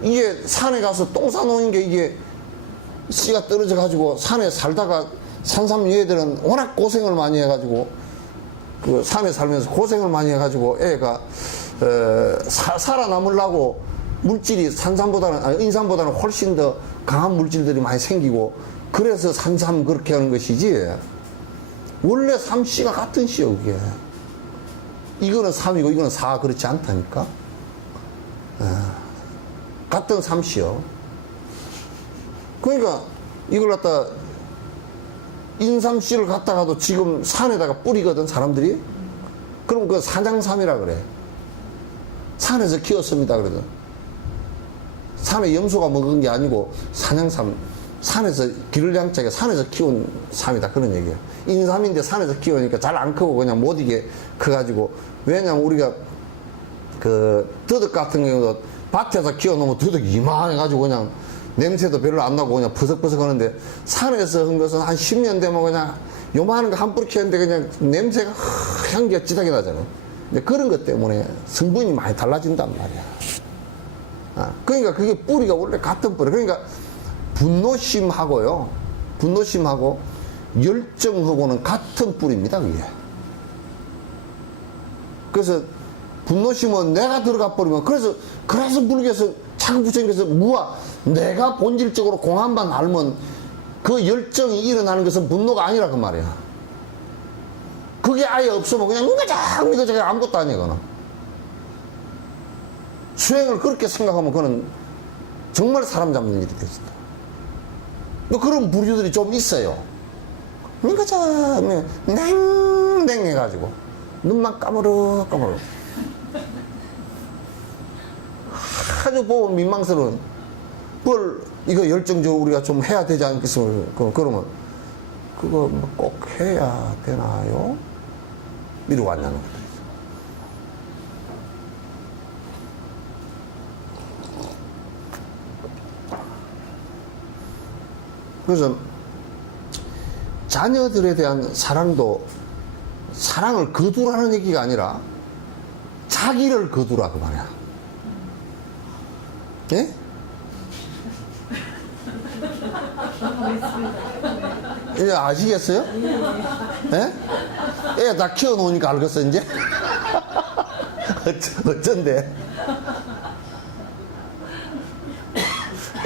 이게 산에 가서 똥 싸놓은 게 이게 씨가 떨어져가지고, 산에 살다가 산삼 얘들은 워낙 고생을 많이 해가지고, 그 산에 살면서 고생을 많이 해가지고, 애가, 살아남으려고 물질이 인삼보다는 훨씬 더 강한 물질들이 많이 생기고, 그래서 산삼 그렇게 하는 것이지, 원래 삼씨가 같은 씨요, 그게. 이거는 삼이고 이거는 사, 그렇지 않다니까? 같은 삼씨요. 그러니까 이걸 갖다 인삼씨를 갖다가도 지금 산에다가 뿌리거든, 사람들이. 그럼 그 산양삼이라 그래. 산에서 키웠습니다, 그러든. 산에 염소가 먹은 게 아니고 산양삼, 산에서 기를 양짝에 산에서 키운 삼이다, 그런 얘기예요. 인삼인데 산에서 키우니까 잘 안 크고 그냥 못 이게 커가지고. 왜냐면 우리가 그 더덕 같은 경우도 밭에서 키워놓으면 더덕이 이만해가지고 그냥 냄새도 별로 안 나고 그냥 버석버석 하는데, 산에서 한 것은 한 10년 되면 그냥 요만한 거 한 뿌리 키웠는데 그냥 냄새가 향기가 찌다게 나잖아. 근데 그런 것 때문에 성분이 많이 달라진단 말이야. 그러니까 그게 뿌리가 원래 같은 뿌리. 그러니까 분노심하고요, 분노심하고 열정하고는 같은 뿌리입니다, 그게. 그래서 분노심은 내가 들어가 버리면, 그래서 불교에서 자꾸 부처님께서 무아, 내가 본질적으로 공안만 알면 그 열정이 일어나는 것은 분노가 아니라 그 말이야. 그게 아예 없으면 그냥 미거작 아무것도 아니야, 그거는. 수행을 그렇게 생각하면 그거는 정말 사람 잡는 일이 되진다. 그런 부류들이 좀 있어요. 미거작 냉랭 해가지고 눈만 까무르 아주 보면 민망스러운, 그걸 이거 열정적으로 우리가 좀 해야 되지 않겠습니까? 그러면 그거 뭐 꼭 해야 되나요? 이러고 앉는 거다. 그래서 자녀들에 대한 사랑도, 사랑을 거두라는 얘기가 아니라 자기를 거두라 그 말이야. 예? 이제 아시겠어요? 예? 애 다 키워놓으니까 알겠어, 이제? 어쩐데?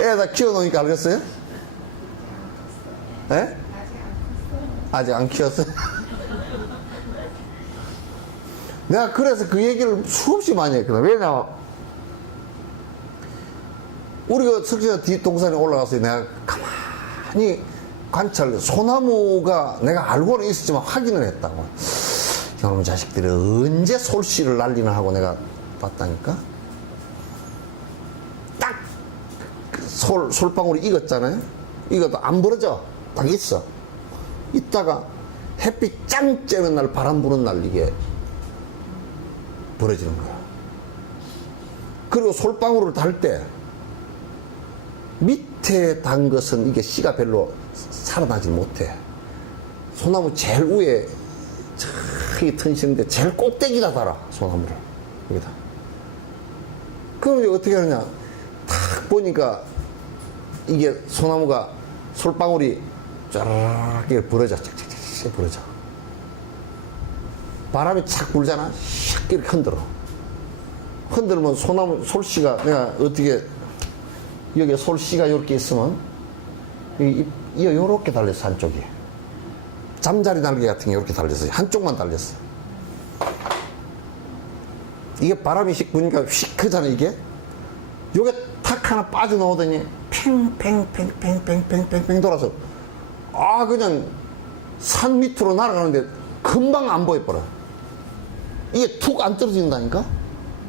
애 다 키워놓으니까 알겠어요? 예? 아직 안 키웠어요? 내가 그래서 그 얘기를 수없이 많이 했거든. 왜냐면 우리가 석진아 뒷동산에 올라가서 내가 가만히 관찰, 소나무가 내가 알고는 있었지만 확인을 했다고. 이놈 자식들이 언제 솔씨를 날리나 하고 내가 봤다니까. 딱 솔방울이 익었잖아요. 익어도 안 벌어져. 딱 있어. 이따가 햇빛 짱 쬐는 날, 바람 부는 날 이게 벌어지는 거야. 그리고 솔방울을 달 때 밑에 단 것은 이게 씨가 별로 살아나지 못해. 소나무 제일 위에 저기 튼실인데 제일 꼭대기다 달아, 소나무를. 여기다. 그럼 이제 어떻게 하느냐. 탁 보니까 이게 소나무가 솔방울이 쫙 이렇게 벌어져. 착착착 벌어져. 바람이 착 불잖아. 샥 이렇게 흔들어. 흔들면 소나무 솔씨가, 내가 어떻게, 여기에 솔씨가 이렇게 있으면 요렇게 달렸어, 한쪽이. 잠자리 날개 같은 게 이렇게 달렸어요. 한쪽만 달렸어. 이게 바람이 씩 부니까 휙 크잖아, 이게. 요게 탁 하나 빠져나오더니 팽팽팽팽팽팽팽팽 돌아서 그냥 산 밑으로 날아가는데 금방 안 보여버려. 이게 툭 안 떨어진다니까?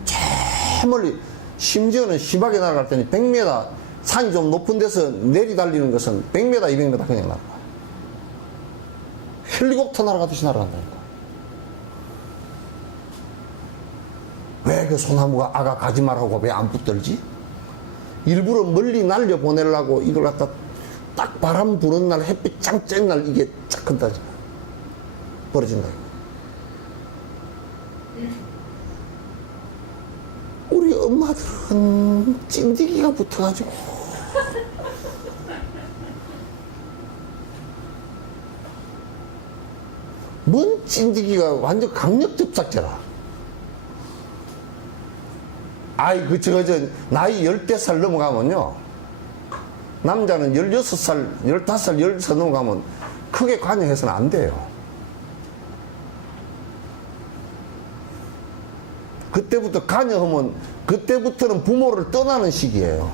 저 멀리, 심지어는 심하게 날아갈 때는 100m, 산이 좀 높은 데서 내리 달리는 것은 100m, 200m 그냥 날아가. 헬리콥터 날아가듯이 날아간다니까. 왜 그 소나무가 아가 가지 말라고 왜 안 붙들지? 일부러 멀리 날려 보내려고 이걸 갖다 딱 바람 부는 날, 햇빛 짱 쬐는 날 이게 쫙 큰다. 벌어진다. 우리 엄마들은 찐디기가 붙어가지고 뭔 찐디기가 완전 강력 접착제라. 아이 나이 10대 넘어가면요, 남자는 16살 15살 16살 넘어가면 크게 관여해서는 안 돼요. 그때부터 관여하면 그때부터는 부모를 떠나는 시기예요.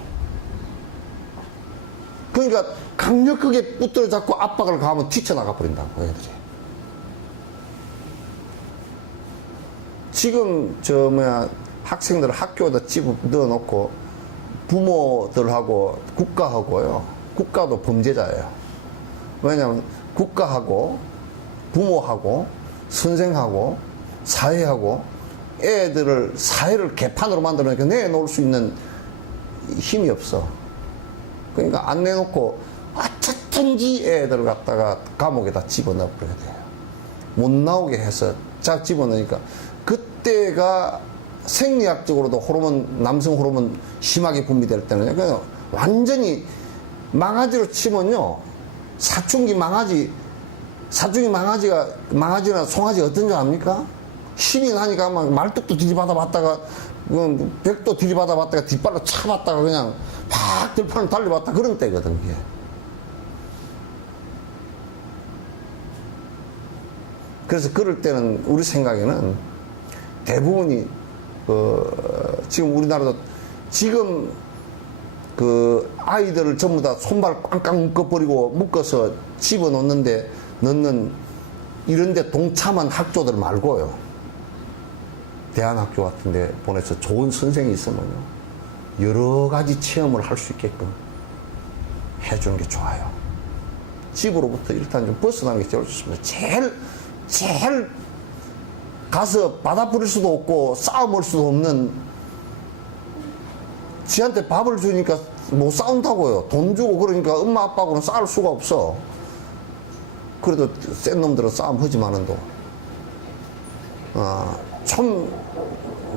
그러니까 강력하게 붙들어 잡고 압박을 가하면 튀쳐나가 버린다고 애들이. 지금 학생들 학교에다 집어 넣어놓고 부모들하고 국가하고요, 국가도 범죄자예요. 왜냐하면 국가하고 부모하고 선생하고 사회하고 애들을 사회를 개판으로 만들어내니까 내놓을 수 있는 힘이 없어. 그러니까 안 내놓고 어쨌든지 애들을 갖다가 감옥에다 집어넣어버려야 돼요. 못 나오게 해서 쫙 집어넣으니까 그때가 생리학적으로도 남성 호르몬 심하게 분비될 때는 그냥 완전히 망아지로 치면요, 사춘기 망아지나 송아지가 어떤 줄 압니까? 신이 나니까 막 말뚝도 들이받아 봤다가 벽도 들이받아 봤다가 뒷발로 차봤다가 그냥 팍 들판을 달려봤다 그런 때거든 그게. 그래서 그럴 때는 우리 생각에는 대부분이 지금 우리나라도 지금 아이들을 전부 다 손발 꽝꽝 묶어서 넣는 이런데 동참한 학교들 말고요, 대안학교 같은 데 보내서 좋은 선생이 있으면요, 여러 가지 체험을 할 수 있게끔 해주는 게 좋아요. 집으로부터 일단 좀 벗어나는 게 제일 좋습니다. 제일 가서 받아 부릴 수도 없고 싸움할 수도 없는, 지한테 밥을 주니까 못 싸운다고요. 돈 주고 그러니까 엄마 아빠하고는 싸울 수가 없어. 그래도 센 놈들은 싸움 하지만은도 참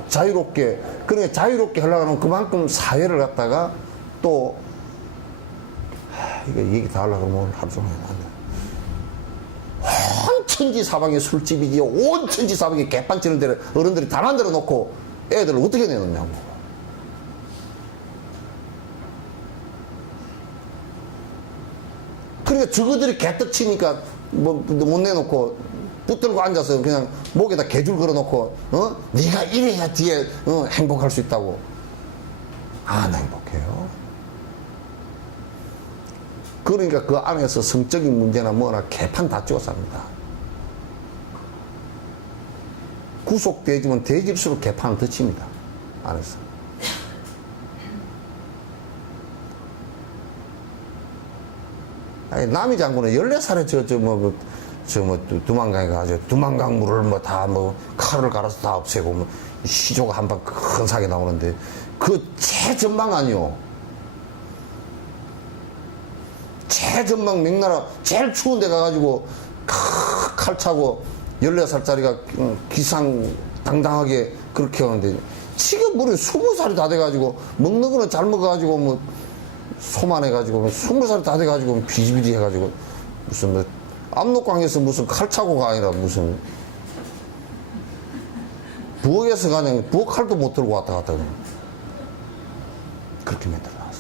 자유롭게, 그러니까 자유롭게 하려고 하면 그만큼 사회를 갖다가 또 이거 얘기 다 하려고 하면 하루 종일 안 돼. 온 천지사방에 술집이지, 온 천지사방에 개판 치는 데를 어른들이 다 만들어 놓고 애들을 어떻게 내놓냐고. 그러니까 저거들이 개떡치니까 못 내놓고 붙들고 앉아서 그냥 목에다 개줄 걸어놓고 네가 이래야 뒤에 행복할 수 있다고. 안 행복해요. 그러니까 그 안에서 성적인 문제나 뭐나 개판 다 찍어 삽니다. 구속돼지면 돼질수록 개판을 더 칩니다. 안에서. 아니, 남이 장군은 14살에 두만강에 가서 두만강 물을 칼을 갈아서 다 없애고 시조가 한 방 큰 사게 나오는데 그 최전방 아니요. 최전방 명나라 제일 추운 데 가가지고 칼 차고 14살짜리가 기상당당하게 그렇게 하는데 지금 우리 20살이 다 돼가지고 먹는 거는 잘 먹어가지고 소만해가지고 20살이 다 돼가지고 비지비지 해가지고 무슨 압록강에서 무슨 칼 차고가 아니라 무슨 부엌에서 그냥 부엌 칼도 못 들고 왔다 갔다 그냥 그렇게 만들어 놨어.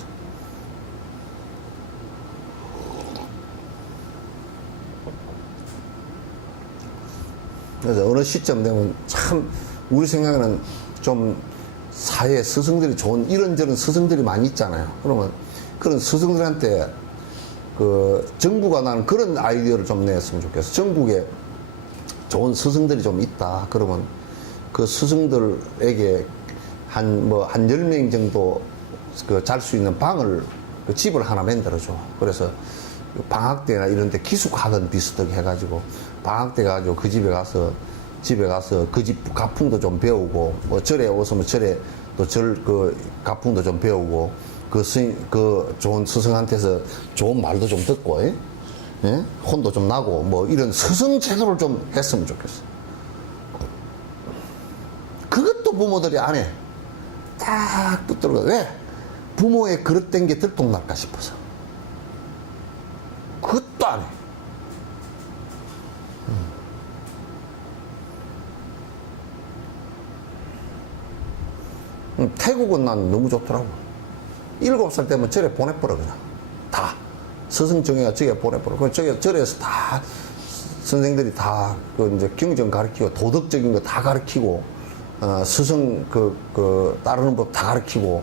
그래서 어느 시점 되면 참 우리 생각에는 좀 사회 스승들이 좋은 이런저런 스승들이 많이 있잖아요. 그러면 그런 스승들한테 정부가 나는 그런 아이디어를 좀 냈으면 좋겠어. 전국에 좋은 스승들이 좀 있다. 그러면 그 스승들에게 한 10명 정도 잘 수 있는 방을, 집을 하나 만들어줘. 그래서 방학 때나 이런 데 기숙학원 비슷하게 해가지고 방학 때 가지고 그 집에 가서 집에 가서 그 집 가풍도 좀 배우고, 뭐 절에 오시면 절에 또 그 가풍도 좀 배우고, 그 좋은 스승한테서 좋은 말도 좀 듣고, 예? 예? 혼도 좀 나고, 뭐 이런 스승 제도를 좀 했으면 좋겠어. 그것도 부모들이 안 해. 딱 붙들고. 왜? 부모의 그릇된 게 들통날까 싶어서. 그것도 안 해. 태국은 난 너무 좋더라고. 7살 때면 절에 보내버려, 그냥. 다. 스승 정해가 절에 보내버려. 그 절에서 다, 선생들이 다, 이제 경전 가르치고, 도덕적인 거 다 가르치고, 스승 따르는 법 다 가르치고,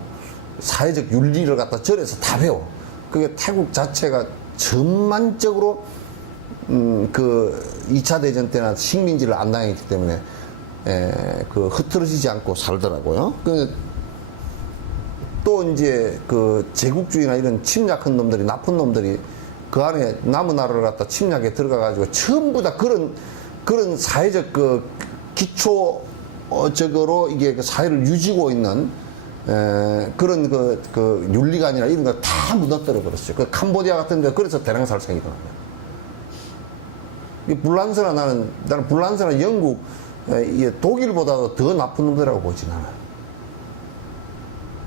사회적 윤리를 갖다 절에서 다 배워. 그게 태국 자체가 전반적으로, 2차 대전 때나 식민지를 안 당했기 때문에, 흐트러지지 않고 살더라고요. 또 이제 제국주의나 이런 침략한 놈들이, 나쁜 놈들이 그 안에 남은 나라를 갖다 침략에 들어가가지고 전부 다 그런 사회적 기초적으로 이게 사회를 유지고 있는 그런 윤리가 아니라 이런 거 다 무너뜨려 버렸어요. 캄보디아 같은 데 그래서 대량살생이 일어납니다. 나는 불란서나 영국, 독일보다도 더 나쁜 놈들이라고 보진 않아요.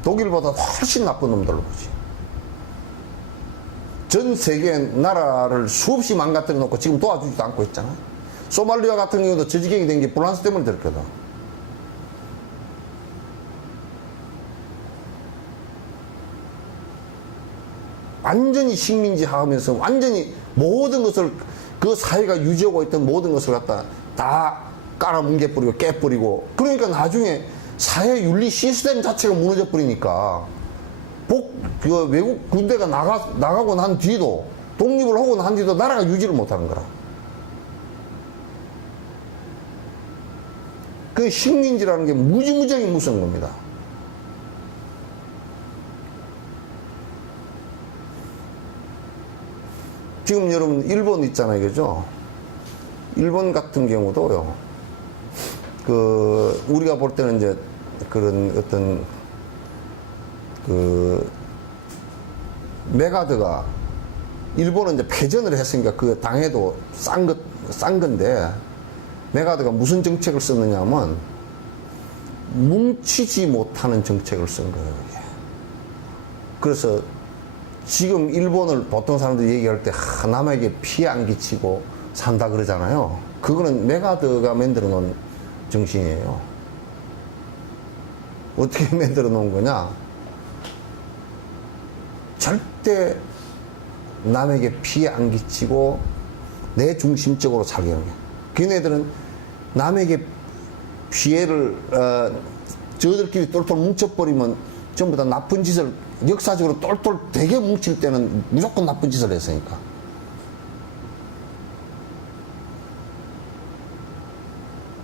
독일보다 훨씬 나쁜 놈들로 보지. 전 세계 나라를 수없이 망가뜨려 놓고 지금 도와주지도 않고 있잖아. 소말리아 같은 경우도 저지경이 된 게 불란서 때문에 됐거든. 완전히 식민지 하면서 완전히 모든 것을, 그 사회가 유지하고 있던 모든 것을 갖다 다 깔아뭉개버리고 깨버리고, 그러니까 나중에 사회 윤리 시스템 자체가 무너져 버리니까 외국 군대가 나가고 난 뒤도, 독립을 하고 난 뒤도 나라가 유지를 못하는 거라. 그 식민지라는 게 무지무지하게 무서운 겁니다. 지금 여러분 일본 있잖아요, 그죠? 일본 같은 경우도요, 우리가 볼 때는 이제 그런 어떤 메가드가, 일본은 이제 패전을 했으니까 그 당해도 싼 건데, 메가드가 무슨 정책을 썼느냐 하면 뭉치지 못하는 정책을 쓴 거예요, 이게. 그래서 지금 일본을 보통 사람들이 얘기할 때 남에게 피해 안 끼치고 산다 그러잖아요. 그거는 메가드가 만들어 놓은 정신이에요. 어떻게 만들어 놓은 거냐? 절대 남에게 피해 안 끼치고 내 중심적으로 살게 하는 거예요. 걔네들은 남에게 피해를 저들끼리 똘똘 뭉쳐버리면 전부 다 나쁜 짓을, 역사적으로 똘똘 되게 뭉칠 때는 무조건 나쁜 짓을 했으니까.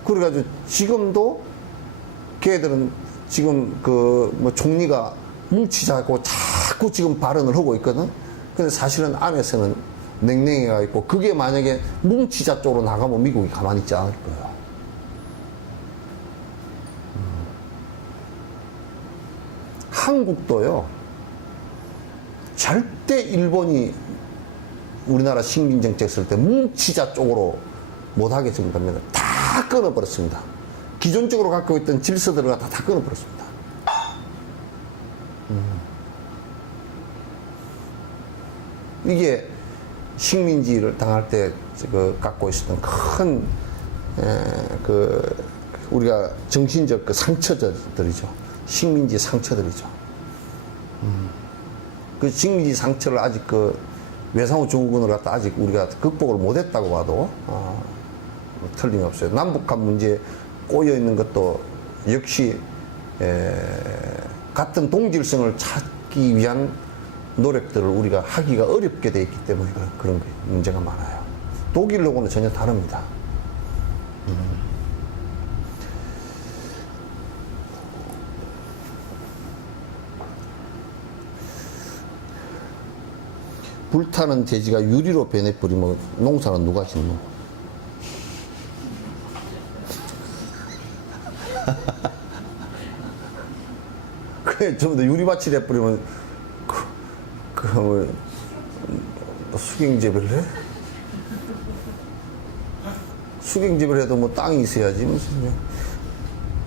그래가지고 지금도 걔들은 지금 총리가 뭉치자고 자꾸 지금 발언을 하고 있거든. 근데 사실은 안에서는 냉랭해가 있고, 그게 만약에 뭉치자 쪽으로 나가면 미국이 가만히 있지 않을 거예요. 한국도요, 절대 일본이 우리나라 식민정책 쓸 때 뭉치자 쪽으로 못하게 됩니다. 다 끊어버렸습니다. 기존적으로 갖고 있던 질서들을 갖다 다 끊어버렸습니다. 이게 식민지를 당할 때 갖고 있었던 큰 우리가 정신적 상처들이죠. 식민지 상처들이죠. 그 식민지 상처를 아직 외상후 증후군을 갖다 아직 우리가 극복을 못했다고 봐도 틀림없어요. 남북한 문제에 꼬여 있는 것도 역시 같은 동질성을 찾기 위한 노력들을 우리가 하기가 어렵게 돼 있기 때문에 그런 문제가 많아요. 독일하고는 전혀 다릅니다. 불타는 돼지가 유리로 변해버리면 농사는 누가 짓노? 그게 전부 다 유리밭이 돼버리면, 뭐, 수경재배를 해? 수경재배를 해도 뭐 땅이 있어야지, 무슨.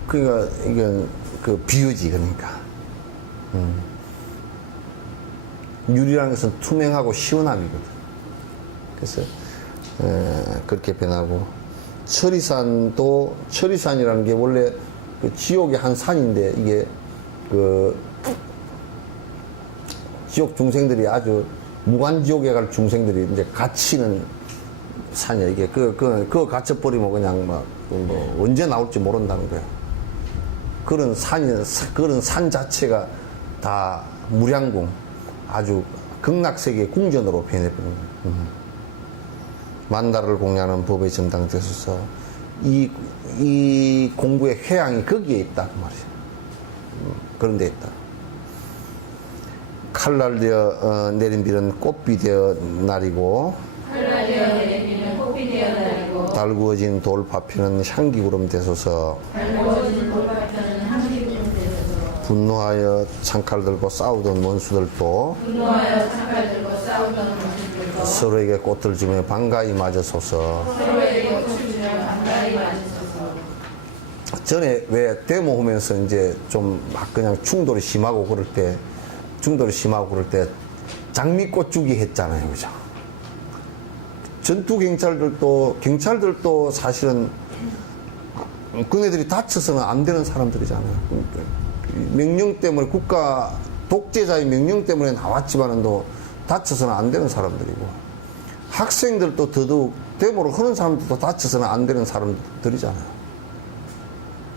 그러니까, 이건, 비유지, 그러니까. 유리라는 것은 투명하고 시원함이거든. 그래서, 그렇게 변하고. 철이산이라는 게 원래 그 지옥의 한 산인데, 이게, 지옥 중생들이 아주 무간지옥에 갈 중생들이 이제 갇히는 산이야. 이게 그거 갇혀버리면 그냥 뭐 언제 나올지 모른다는 거야. 그런 산 자체가 다 무량궁, 아주 극락세계의 궁전으로 변해버린 거야. 만다를 공략하는 법의 전당되셔서 이 공부의 회양이 거기에 있다 그 말이야. 그런 데 있다. 칼날 되어 내린 비는 꽃비 되어 날이고, 달구어진 돌파피는 향기구름 되소서. 분노하여 창칼 들고 싸우던 원수들도 서로에게 꽃을 주며 반가이 맞으소서. 전에 왜 데모 하면서 이제 좀 막 그냥 충돌이 심하고 그럴 때 장미꽃 주기 했잖아요. 그죠? 전투 경찰들도 사실은 그네들이 다쳐서는 안 되는 사람들이잖아요. 명령 때문에 국가 독재자의 명령 때문에 나왔지만은 또 다쳐서는 안 되는 사람들이고, 학생들도 더더욱 데모를 하는 사람들도 다쳐서는 안 되는 사람들이잖아요.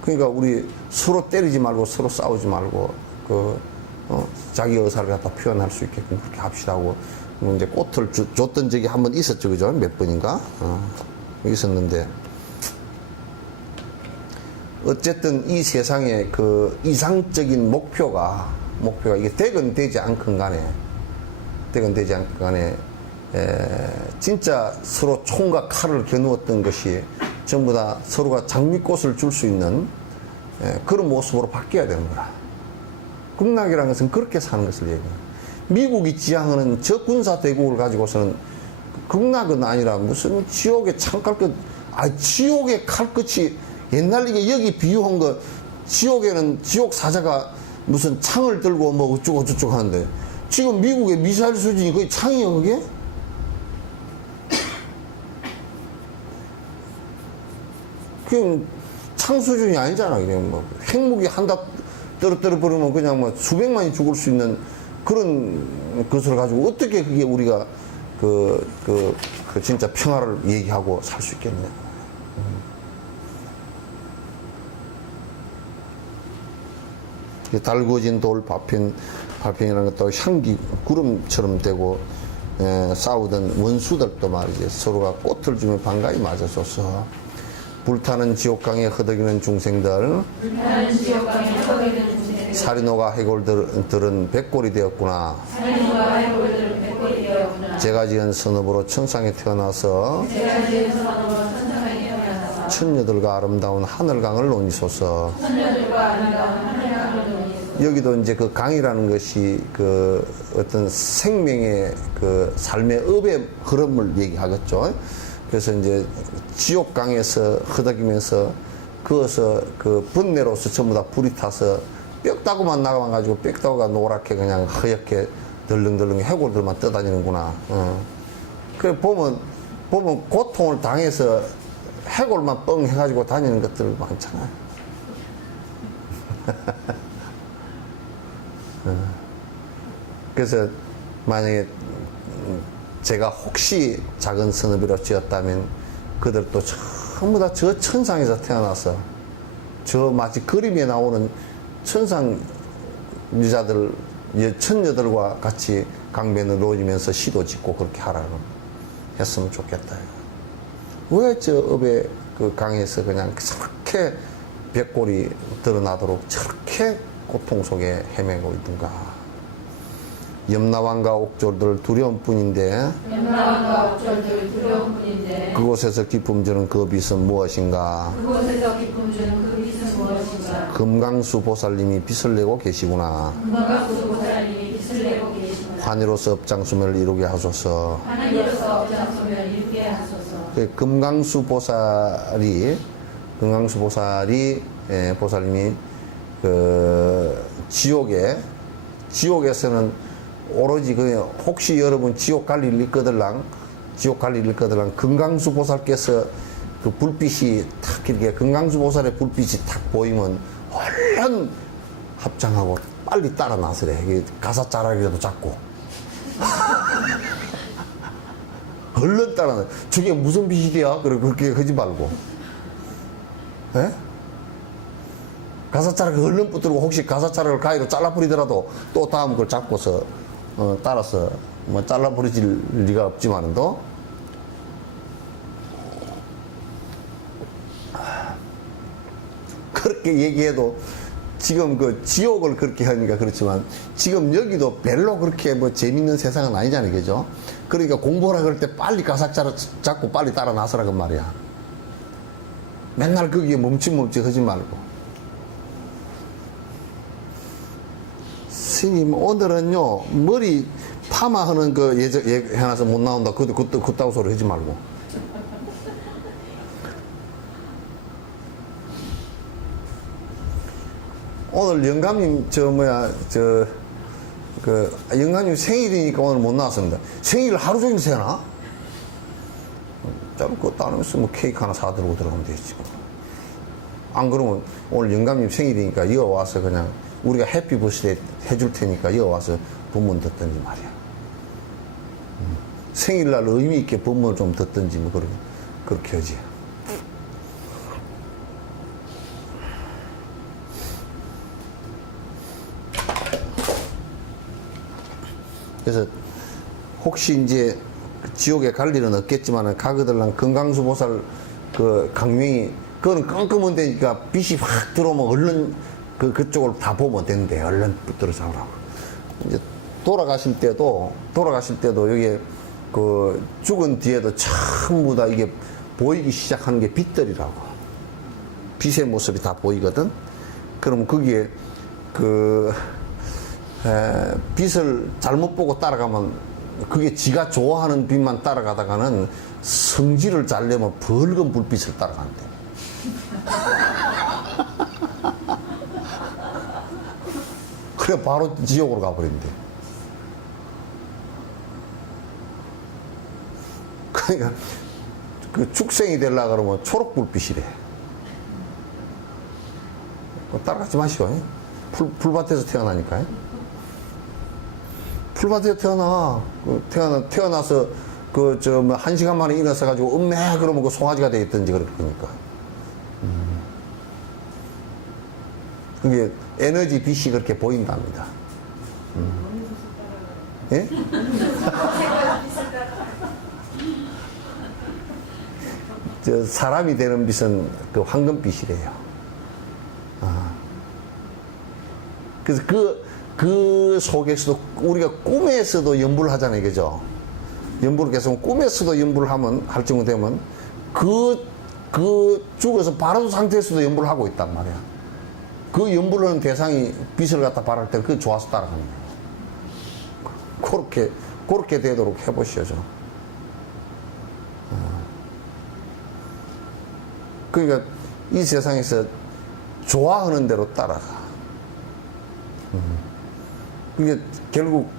그러니까 우리 서로 때리지 말고 서로 싸우지 말고 자기 의사를 갖다 표현할 수 있게끔 그렇게 합시다 하고 이제 꽃을 줬던 적이 한 번 있었죠. 그죠? 몇 번인가? 있었는데 어쨌든 이 세상에 그 이상적인 목표가 이게 되건 되지 않건 간에 진짜 서로 총과 칼을 겨누었던 것이 전부 다 서로가 장미꽃을 줄 수 있는 그런 모습으로 바뀌어야 되는 거라. 극락이라는 것은 그렇게 사는 것을 얘기해요. 미국이 지향하는 저 군사 대국을 가지고서는 극락은 아니라 무슨 지옥의 창칼끝, 지옥의 칼끝이 옛날 이게 여기 비유한 거, 지옥에는 지옥 사자가 무슨 창을 들고 뭐 어쩌고 저쩌고 하는데, 지금 미국의 미사일 수준이 거의 창이요, 그게? 그냥 창 수준이 아니잖아. 그냥 뭐 핵무기 한다 떨어뜨려 버리면 그냥 뭐 수백만이 죽을 수 있는 그런 것을 가지고 어떻게 그게 우리가 진짜 평화를 얘기하고 살 수 있겠냐. 달구어진 돌 파편이라는 것도 향기 구름처럼 되고, 싸우던 원수들도 말이지 서로가 꽃을 주며 반가이 맞아줘서 불타는 지옥강에 허덕이는 중생들, 살인호가 해골들은 백골이 되었구나. 제가 지은 선업으로 천상에 태어나서 천녀들과 아름다운 하늘강을 논이소서. 여기도 이제 그 강이라는 것이 그 어떤 생명의 그 삶의 업의 흐름을 얘기하겠죠. 그래서 이제 지옥강에서 허덕이면서 그어서 그 번뇌로서 전부 다 불이 타서 뼈다구만 나가가지고 뼈다구가 노랗게 그냥 허옇게 덜렁덜렁 해골들만 떠다니는구나. 그래 보면 고통을 당해서 해골만 뻥 해가지고 다니는 것들 많잖아요. 그래서 만약에 제가 혹시 작은 선업이라 지었다면 그들도 전부 다 저 천상에서 태어나서 저 마치 그림에 나오는 천상 여자들, 천녀들과 같이 강변을 놓으면서 시도 짓고 그렇게 하라는 했으면 좋겠다. 왜 저 업의 그 강에서 그냥 저렇게 백골이 드러나도록 저렇게 고통 속에 헤매고 있던가. 염라왕과 옥졸들 두려움뿐인데 그곳에서 기쁨 주는 그 빛은 무엇인가? 금강수 보살님이 빛을 내고 계시구나. 금강수 보살님이 빛을 내고 계시구나. 환희로서 업장소멸을 이루게 하소서. 하나님으로서 업장소멸을 이루게 하소서. 금강수 보살이 보살님이 그 지옥에서는 오로지 혹시 여러분 지옥 갈 일 있거들랑 금강수 보살께서 그 불빛이 탁 이렇게 금강수 보살의 불빛이 탁 보이면 얼른 합장하고 빨리 따라 나서래. 가사자락이라도 잡고 얼른 따라 나. 저게 무슨 빛이야? 그렇게 하지 말고. 에? 가사자락을 얼른 붙들고 혹시 가사자락을 가위로 잘라버리더라도 또 다음 걸 잡고서 따라서 뭐 잘라버리질 리가 없지만도 그렇게 얘기해도 지금 그 지옥을 그렇게 하니까 그렇지만 지금 여기도 별로 그렇게 뭐 재밌는 세상은 아니잖아요. 그죠? 그러니까 공부하라 그럴 때 빨리 가사자락 잡고 빨리 따라 나서라 그 말이야. 맨날 거기에 멈칫멈칫 하지 말고. 스님 오늘은요 머리 파마하는 그 해놔서 못 나온다 그따구 소리 하지 말고. 오늘 영감님 영감님 생일이니까 오늘 못 나왔습니다. 생일 하루 종일 새나? 짧고 따르면서 뭐 케이크 하나 사들고 들어가면 되지. 안 그러면 오늘 영감님 생일이니까 이어와서 그냥 우리가 해피 버스데이 해줄 테니까 이어와서 법문 듣든지 말이야. 생일날 의미 있게 법문을 좀 듣든지 뭐 그렇게 하지. 그래서 혹시 이제 지옥에 갈 일은 없겠지만 가거들랑 금강수 보살 그 강명이 그거는 깜깜한 데니까 빛이 확 들어오면 얼른 그쪽을 다 보면 된대. 얼른 붙들어 잡으라고. 이제 돌아가실 때도 여기 그 죽은 뒤에도 전부 다 이게 보이기 시작하는 게 빛들이라고. 빛의 모습이 다 보이거든. 그러면 거기에 빛을 잘못 보고 따라가면 그게 지가 좋아하는 빛만 따라가다가는 성질을 잘 내면 붉은 불빛을 따라간대. 그래 바로 지옥으로 가버린대. 그러니까 그 축생이 되려고 그러면 초록 불빛이래. 따라가지 마시오. 풀밭에서 태어나니까. 풀밭에서 태어나서 뭐 1시간 만에 일어나서 가지고 음메 그러면 그 송아지가 되겠든지 그러니까. 그게 에너지 빛이 그렇게 보인답니다. 예? 사람이 되는 빛은 그 황금빛이래요. 그래서 그 속에서도 우리가 꿈에서도 연불을 하잖아요. 그죠? 연불을 계속 꿈에서도 연불을 할 정도 되면 그 죽어서 바로 상태에서도 연불을 하고 있단 말이야. 그 연불을 하는 대상이 빛을 갖다 발할 때 그게 좋아서 따라가는 거예요. 그렇게 되도록 해보시죠. 그러니까 이 세상에서 좋아하는 대로 따라가. 그게 결국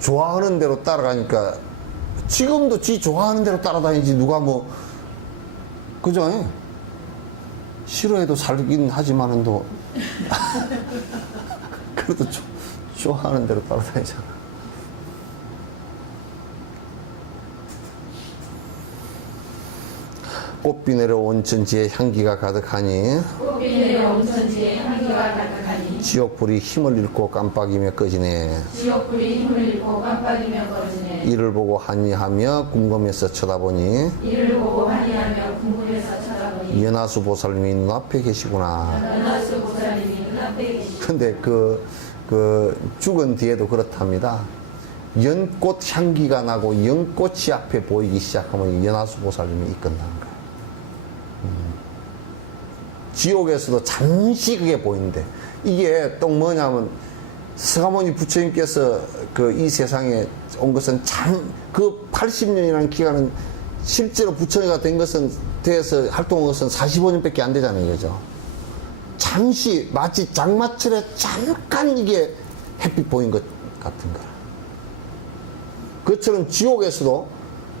좋아하는 대로 따라가니까 지금도 지 좋아하는 대로 따라다니지 누가 뭐 그죠? 싫어해도 살긴 하지만은도 그래도 좋아하는 대로 따라다니잖아. 꽃비 내려온 천지에 향기가 가득하니 지옥불이 힘을 잃고 깜빡이며 꺼지네. 이를 보고 한이하며 궁금해서 쳐다보니 연하수 보살님이 눈앞에 계시구나. 근데 그 죽은 뒤에도 그렇답니다. 연꽃 향기가 나고 연꽃이 앞에 보이기 시작하면 연하수 보살님이 이끈다는 거예요. 지옥에서도 잠시 그게 보이는데, 이게 또 뭐냐면 서가모니 부처님께서 그 이 세상에 온 것은 그 80년이라는 기간은 실제로 부처가 된 것은, 돼서 활동한 것은 45년밖에 안 되잖아요. 그죠? 잠시, 마치 장마철에 잠깐 이게 햇빛 보인 것 같은 거라. 그처럼 지옥에서도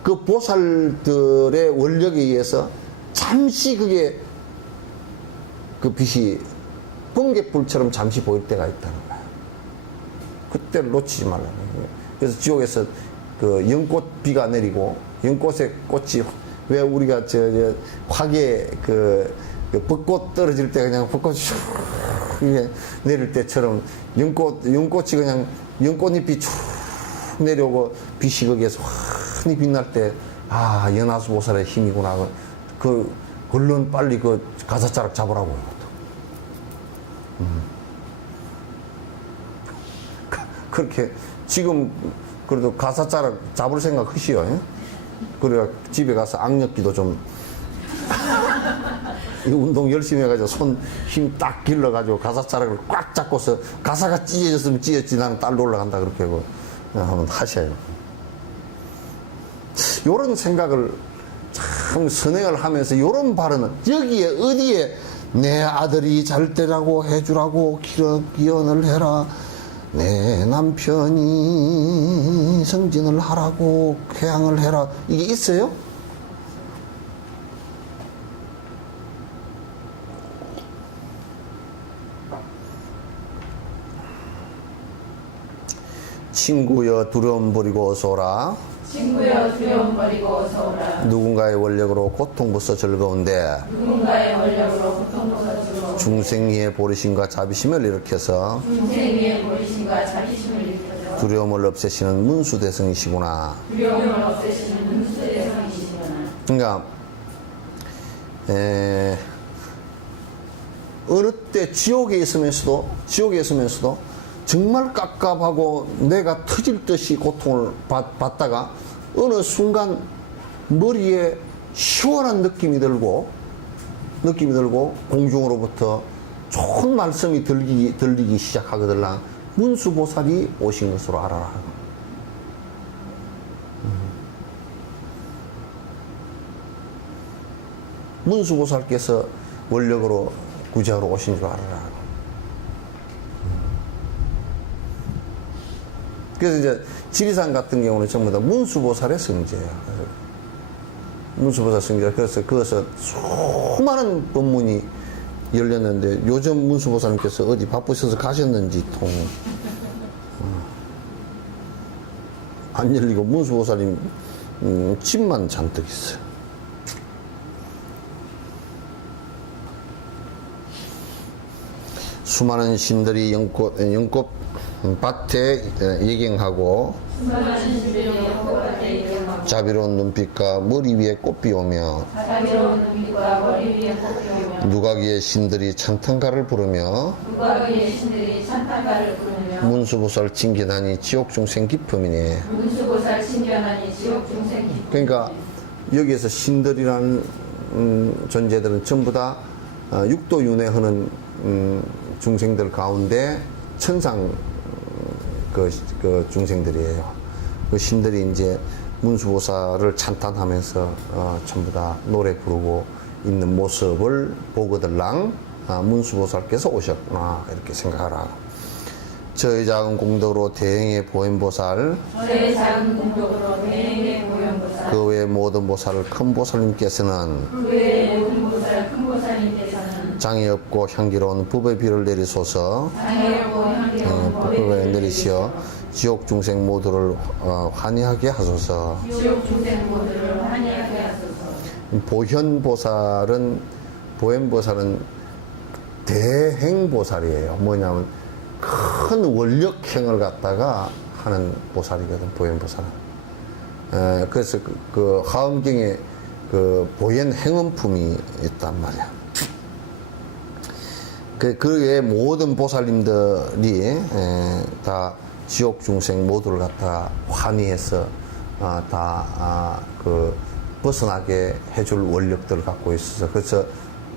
그 보살들의 원력에 의해서 잠시 그게, 그 빛이 번개불처럼 잠시 보일 때가 있다는 거야. 그때를 놓치지 말라는 거예요. 그래서 지옥에서 그 연꽃비가 내리고, 연꽃의 꽃이, 왜 우리가 화계 그 벚꽃 떨어질 때 그냥 벚꽃이 슉 이게 내릴 때처럼 연꽃이 그냥 연꽃잎이 쭉 내려오고 빛이 거기에서 환히 빛날 때, 아, 연하수 보살의 힘이구나. 얼른 빨리 그 가사자락 잡으라고. 그렇게 지금 그래도 가사자락 잡을 생각 하시오. 그래야 집에 가서 악력기도 좀 운동 열심히 해가지고 손 힘 딱 길러가지고 가사자락을 꽉 잡고서, 가사가 찢어졌으면 찢었지 나는 딸로 올라간다 그렇게 하고 한번 하셔요. 요런 생각을 참 선행을 하면서 요런 발언은, 여기에 어디에 내 아들이 잘 되라고 해주라고 기원을 해라, 내 남편이 성진을 하라고 쾌양을 해라, 이게 있어요? 친구여 두려움 버리고 어서 오라. 친구여 두려움 버리고 어서 오라. 누군가의 원력으로 고통부서 즐거운데 누군가의 원력으로 고통부서 즐거운 중생리의 보리심과 자비심을 일으켜서 중생위의 보리심과 자비심을 일으켜서 두려움을 없애시는 문수대성이시구나. 두려움을 없애시는 문수대성이시구나. 그러니까 어느 때 지옥에 있으면서도 정말 깝깝하고 내가 터질 듯이 고통을 받다가 어느 순간 머리에 시원한 느낌이 들고 공중으로부터 좋은 말씀이 들리기 시작하거들라. 문수보살이 오신 것으로 알아라. 문수보살께서 원력으로 구제하러 오신 줄 알아라. 그래서 이제 지리산 같은 경우는 전부 다 문수보살의 성제예요. 문수보살 성제. 그래서 그것을 수많은 법문이 열렸는데, 요즘 문수보살님께서 어디 바쁘셔서 가셨는지 안 열리고 문수보살님 집만 잔뜩 있어요. 수많은 신들이 연꽃 밭에 예경하고 자비로운 눈빛과 머리 위에 꽃비 오며 누가기의 신들이 찬탄가를 부르며 문수보살 칭견하니 지옥 중생 기품이네. 그러니까 여기에서 신들이라는 존재들은 전부 다 육도윤회하는 중생들 가운데 천상 그 중생들이에요. 그 신들이 이제 문수보살을 찬탄하면서 전부 다 노래 부르고 있는 모습을 보거들랑, 문수보살께서 오셨구나 이렇게 생각하라. 저의 작은 공덕으로 대행의 보현보살, 그 외의 모든 보살을 큰 보살님께서는 장애 없고 향기로운 법의 비를 내리소서. 법을 내리시어 지옥 중생 모두를 환희하게 하소서. 보현보살은 대행보살이에요. 뭐냐면 큰 원력행을 갖다가 하는 보살이거든, 보현보살은. 그래서 그 화엄경에 그 보현행음품이 있단 말이야. 그 외에 모든 보살님들이 다 지옥 중생 모두를 갖다 환희해서 다 그 벗어나게 해줄 원력들을 갖고 있어서, 그래서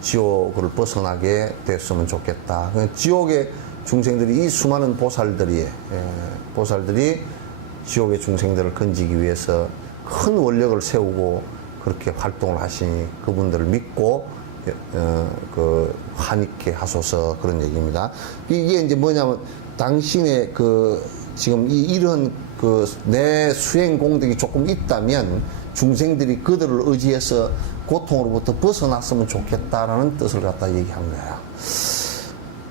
지옥을 벗어나게 됐으면 좋겠다. 지옥의 중생들이, 이 수많은 보살들이 지옥의 중생들을 건지기 위해서 큰 원력을 세우고 그렇게 활동을 하시니 그분들을 믿고 환희케 하소서, 그런 얘기입니다. 이게 이제 뭐냐면, 당신의 지금 이런 내 수행 공덕이 조금 있다면 중생들이 그들을 의지해서 고통으로부터 벗어났으면 좋겠다라는 뜻을 갖다 얘기한 거야.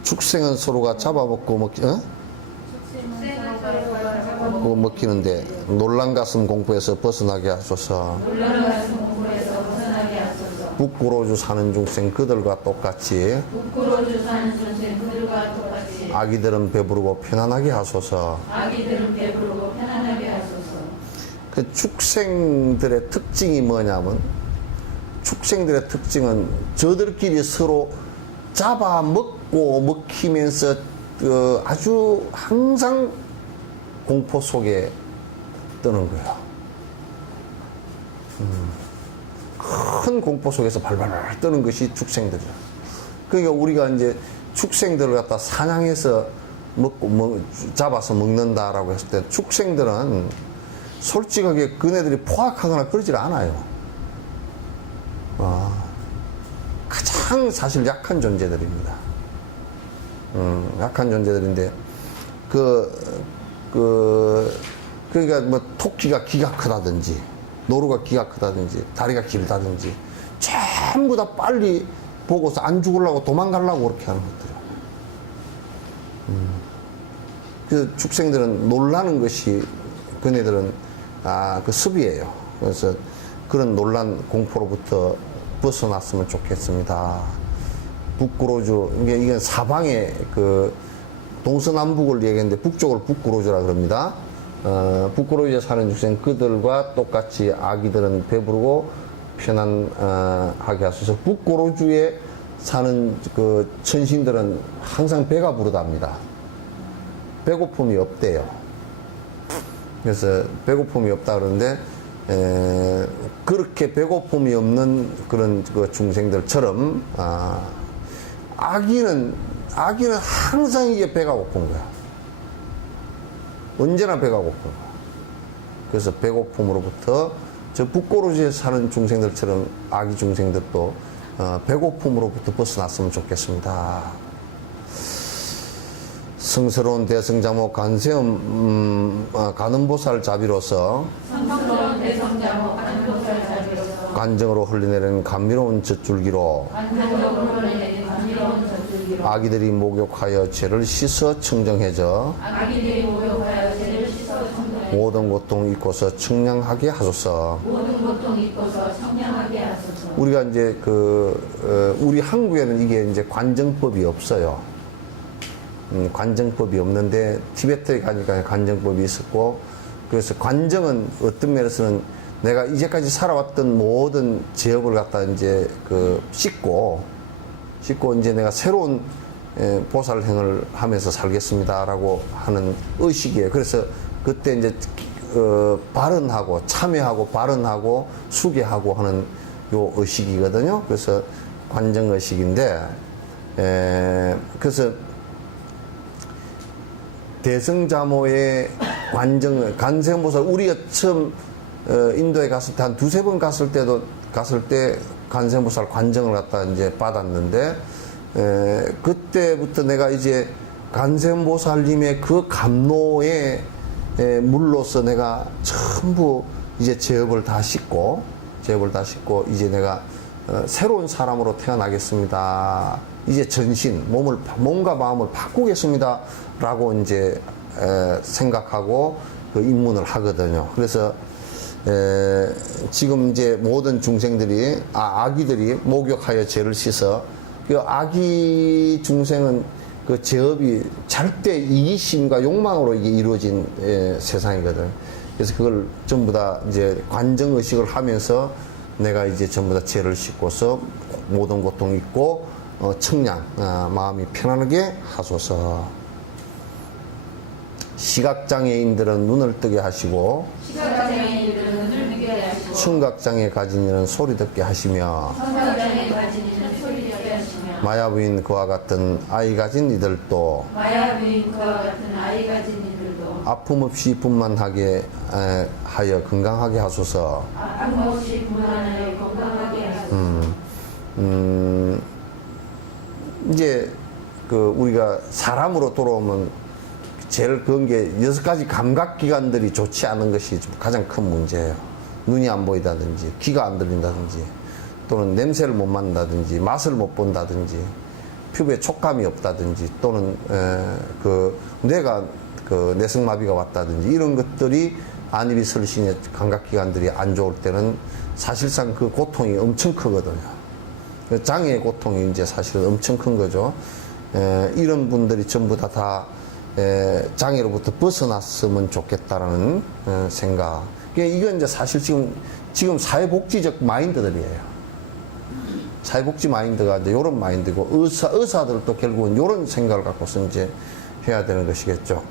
축생은 서로가 잡아먹고 먹히는데 놀란 가슴 공포에서 벗어나게 하소서. 북구로주 사는 중생 그들과 똑같이 아기들은 배부르고 편안하게 하소서. 그 축생들의 특징이 뭐냐면, 축생들의 특징은 저들끼리 서로 잡아먹고 먹히면서 아주 항상 공포 속에 뜨는 거예요. 큰 공포 속에서 발발 뜨는 것이 축생들이에요. 그러니까 우리가 이제 축생들을 갖다 사냥해서 잡아서 먹는다라고 했을 때, 축생들은 솔직하게 그네들이 포악하거나 그러질 않아요. 가장 사실 약한 존재들입니다. 약한 존재들인데, 그러니까 뭐 토끼가 기가 크다든지, 노루가 기가 크다든지, 다리가 길다든지, 전부 다 빨리 보고서 안 죽으려고 도망가려고 그렇게 하는 것들이에요. 그 축생들은 놀라는 것이, 그네들은 그 습이에요. 그래서 그런 놀란 공포로부터 벗어났으면 좋겠습니다. 북구로주, 이건 사방의 동서남북을 얘기했는데 북쪽을 북구로주라 그럽니다. 북구로주에 사는 중생 그들과 똑같이 아기들은 배부르고 편안하게 하소서. 북구로주에 사는 천신들은 항상 배가 부르답니다. 배고픔이 없대요. 그래서 배고픔이 없다 그러는데, 그렇게 배고픔이 없는 그런 중생들처럼, 아기는 항상 이게 배가 고픈 거야. 언제나 배가 고픈 거야. 그래서 배고픔으로부터, 저 북고로지에 사는 중생들처럼 아기 중생들도 배고픔으로부터 벗어났으면 좋겠습니다. 성스러운 대성자모 간음보살 자비로서 관정으로 흘러내리는 감미로운 젖줄기로 아기들이 목욕하여 죄를 씻어 청정해져 모든 고통 잊고서 청량하게 하소서. 우리가 이제 우리 한국에는 이게 이제 관정법이 없어요. 관정법이 없는데 티베트에 가니까 관정법이 있었고, 그래서 관정은 어떤 면에서는 내가 이제까지 살아왔던 모든 죄업을 갖다 이제 씻고 이제 내가 새로운 보살행을 하면서 살겠습니다라고 하는 의식이에요. 그래서 그때 이제 발언하고 참여하고 발언하고 수계하고 하는 요 의식이거든요. 그래서 관정 의식인데, 그래서 대성자모의 관세음보살, 우리가 처음 인도에 갔을 때 한 두세 번 갔을 때 관세음보살 관정을 갖다 이제 받았는데, 그때부터 내가 이제 관세음보살님의 그 감로에 물로서 내가 전부 이제 죄업을 다 씻고 이제 내가 새로운 사람으로 태어나겠습니다. 이제 전신, 몸과 마음을 바꾸겠습니다. 라고 이제 생각하고 입문을 하거든요. 그래서 지금 이제 모든 중생들이, 아기들이 목욕하여 죄를 씻어, 그 아기 중생은 그 죄업이 절대 이기심과 욕망으로 이게 이루어진 세상이거든. 그래서 그걸 전부 다 이제 관정의식을 하면서 내가 이제 전부 다 죄를 씻고서 모든 고통 잊고 청량, 마음이 편안하게 하소서. 시각장애인들은 눈을 뜨게 하시고, 청각장애 가진 이는 소리 듣게 하시며, 마야부인 그와 같은 아이 가진 이들도 마야부인 그와 같은 아이 가진 이들도 아픔 없이 분만하게 하여 건강하게 하소서. 아픔 없이 분만하여 건강하게 하소서. 이제 그 우리가 사람으로 돌아오면 제일 그런 게 6가지 감각기관들이 좋지 않은 것이 좀 가장 큰 문제예요. 눈이 안 보인다든지, 귀가 안 들린다든지, 또는 냄새를 못 맡는다든지, 맛을 못 본다든지, 피부에 촉감이 없다든지, 또는 그 뇌가 그 내성마비가 왔다든지, 이런 것들이 안입이 설신의 감각기관들이 안 좋을 때는 사실상 그 고통이 엄청 크거든요. 그 장애의 고통이 이제 사실은 엄청 큰 거죠. 이런 분들이 전부 다 장애로부터 벗어났으면 좋겠다라는 생각. 이건 이제 사실 지금 사회복지적 마인드들이에요. 사회복지 마인드가 이제 이런 마인드고, 의사들도 결국은 이런 생각을 갖고서 이제 해야 되는 것이겠죠.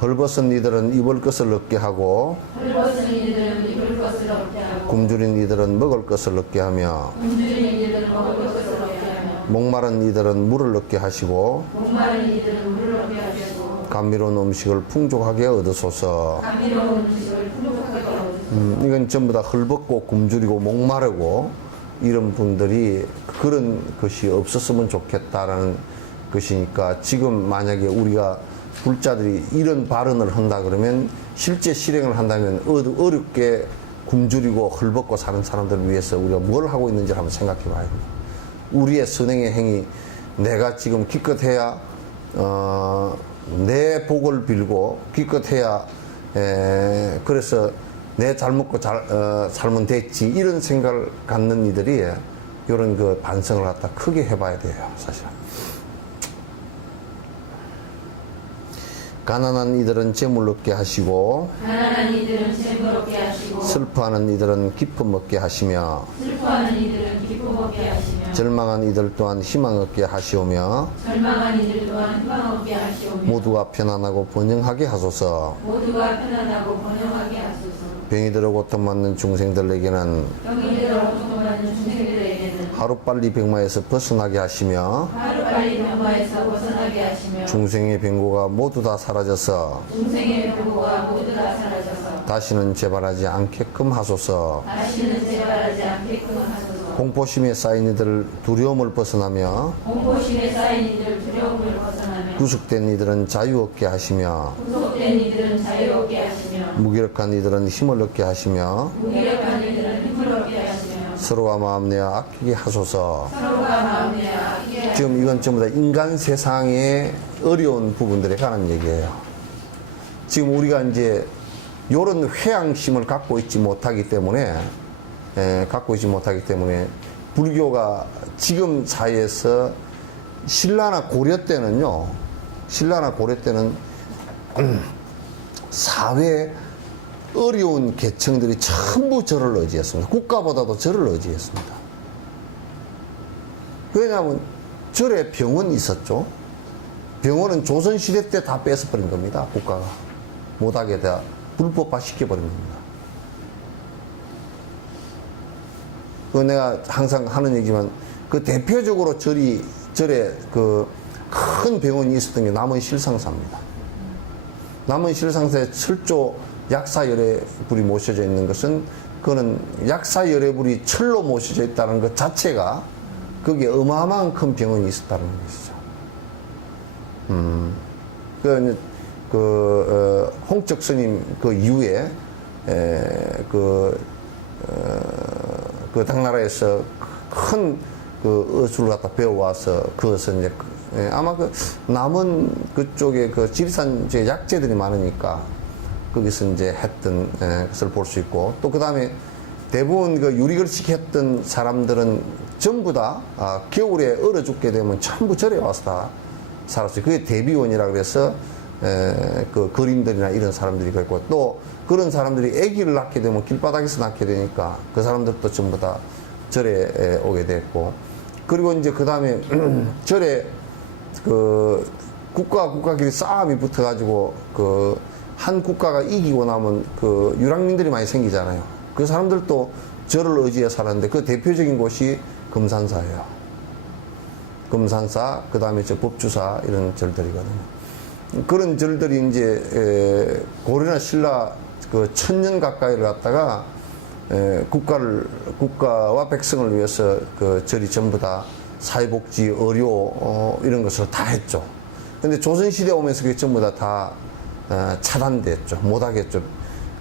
헐벗은 이들은 입을 것을 얻게 하고, 헐벗은 이들은 입을 것을 얻게 하고, 굶주린 이들은 먹을 것을 얻게 하며, 굶주린 이들은 먹을 것을 얻게 하며, 목마른 이들은 물을 얻게 하시고, 목마른 이들은 물을 얻게 하시고, 감미로운 음식을 풍족하게 얻으소서. 감미로운 음식을 풍족하게 얻으소서. 이건 전부 다 헐벗고 굶주리고 목마르고 이런 분들이 그런 것이 없었으면 좋겠다라는 것이니까, 지금 만약에 우리가 불자들이 이런 발언을 한다 그러면 실제 실행을 한다면 어렵게 굶주리고 헐벗고 사는 사람들을 위해서 우리가 뭘 하고 있는지 한번 생각해 봐야 됩니다. 우리의 선행의 행위, 내가 지금 기껏해야 내 복을 빌고 기껏해야 그래서 내 잘 먹고 살면 됐지, 이런 생각을 갖는 이들이 이런 그 반성을 갖다 크게 해봐야 돼요, 사실. 가난한 이들은 재물 얻게 하시고, 가난한 이들은 재물 얻게 하시고, 슬퍼하는 이들은 기쁨 얻게 하시며, 슬퍼하는 이들은 기쁨 얻게 하시며, 절망한 이들 또한 희망 얻게 하시오며, 절망한 이들 또한 희망 얻게 하시오며, 모두가 편안하고 번영하게 하소서. 모두가 편안하고 번영하게 하소서. 병이 들어 고통받는 중생들에게는 병이 들어 고통받는 중생들에게는 하루빨리 병마에서 벗어나게 하시며, 하루빨리 병마에서 벗어나게 하시며, 중생의 병고가 모두 다 사라져서 중생의 병고가 모두 다 사라져서 다시는 재발하지 않게끔 하소서. 다시는 재발하지 않게끔 하소서. 공포심에 쌓인 이들 두려움을 벗어나며, 공포심에 쌓인 이들 두려움을 벗어나며, 구속된 이들은 자유 얻게 하시며, 구속된 이들은 자유 얻게 하시며, 무기력한 이들은 힘을 얻게 하시며, 무기력한 이들은 힘을 얻게 하시며, 서로가 마음 내어 아끼게 하소서. 서로가 마음 내어 아끼게 하시며. 지금 이건 전부 다 인간 세상의 어려운 부분들에 관한 얘기예요. 지금 우리가 이제 이런 회양심을 갖고 있지 못하기 때문에 불교가 지금 사회에서 신라나 고려 때는요, 사회 어려운 계층들이 전부 절을 의지했습니다. 국가보다도 절을 의지했습니다. 왜냐하면 절에 병원이 있었죠. 병원은 조선시대 때 다 뺏어버린 겁니다. 국가가 못하게 다 불법화 시켜버린 겁니다. 그 내가 항상 하는 얘기지만, 그 대표적으로 절에 그 큰 병원이 있었던 게 남원실상사입니다. 남원실상사에 철조 약사열애불이 모셔져 있는 것은, 그거는 약사열애불이 철로 모셔져 있다는 것 자체가 거기에 어마어마한 큰 병원이 있었다는 것이죠. 홍적 스님 그 이후에 그 당나라에서 큰 그 의술을 갖다 배워와서 그것을 이제 아마 그 남은 그쪽에 그 지리산 이제 약재들이 많으니까 거기서 이제 했던 것을 볼 수 있고, 또 그 다음에 대부분 그 유리글씨 했던 사람들은 전부 다 겨울에 얼어 죽게 되면 전부 절에 와서 다 살았어요. 그게 대비원이라 그래서 그 그림들이나 이런 사람들이 그랬고, 또 그런 사람들이 아기를 낳게 되면 길바닥에서 낳게 되니까 그 사람들도 전부 다 절에 오게 됐고, 그리고 이제 그 다음에 절에 그 국가끼리 싸움이 붙어가지고 그 한 국가가 이기고 나면 그 유랑민들이 많이 생기잖아요. 그 사람들도 절을 의지해 살았는데 그 대표적인 곳이 금산사예요. 금산사, 그 다음에 저 법주사 이런 절들이거든요. 그런 절들이 이제 고려나 신라 그 1000년 가까이를 갖다가 국가와 백성을 위해서 그 절이 전부 다 사회복지, 의료 이런 것을 다 했죠. 근데 조선시대 오면서 그게 전부 다 차단됐죠. 못하겠죠.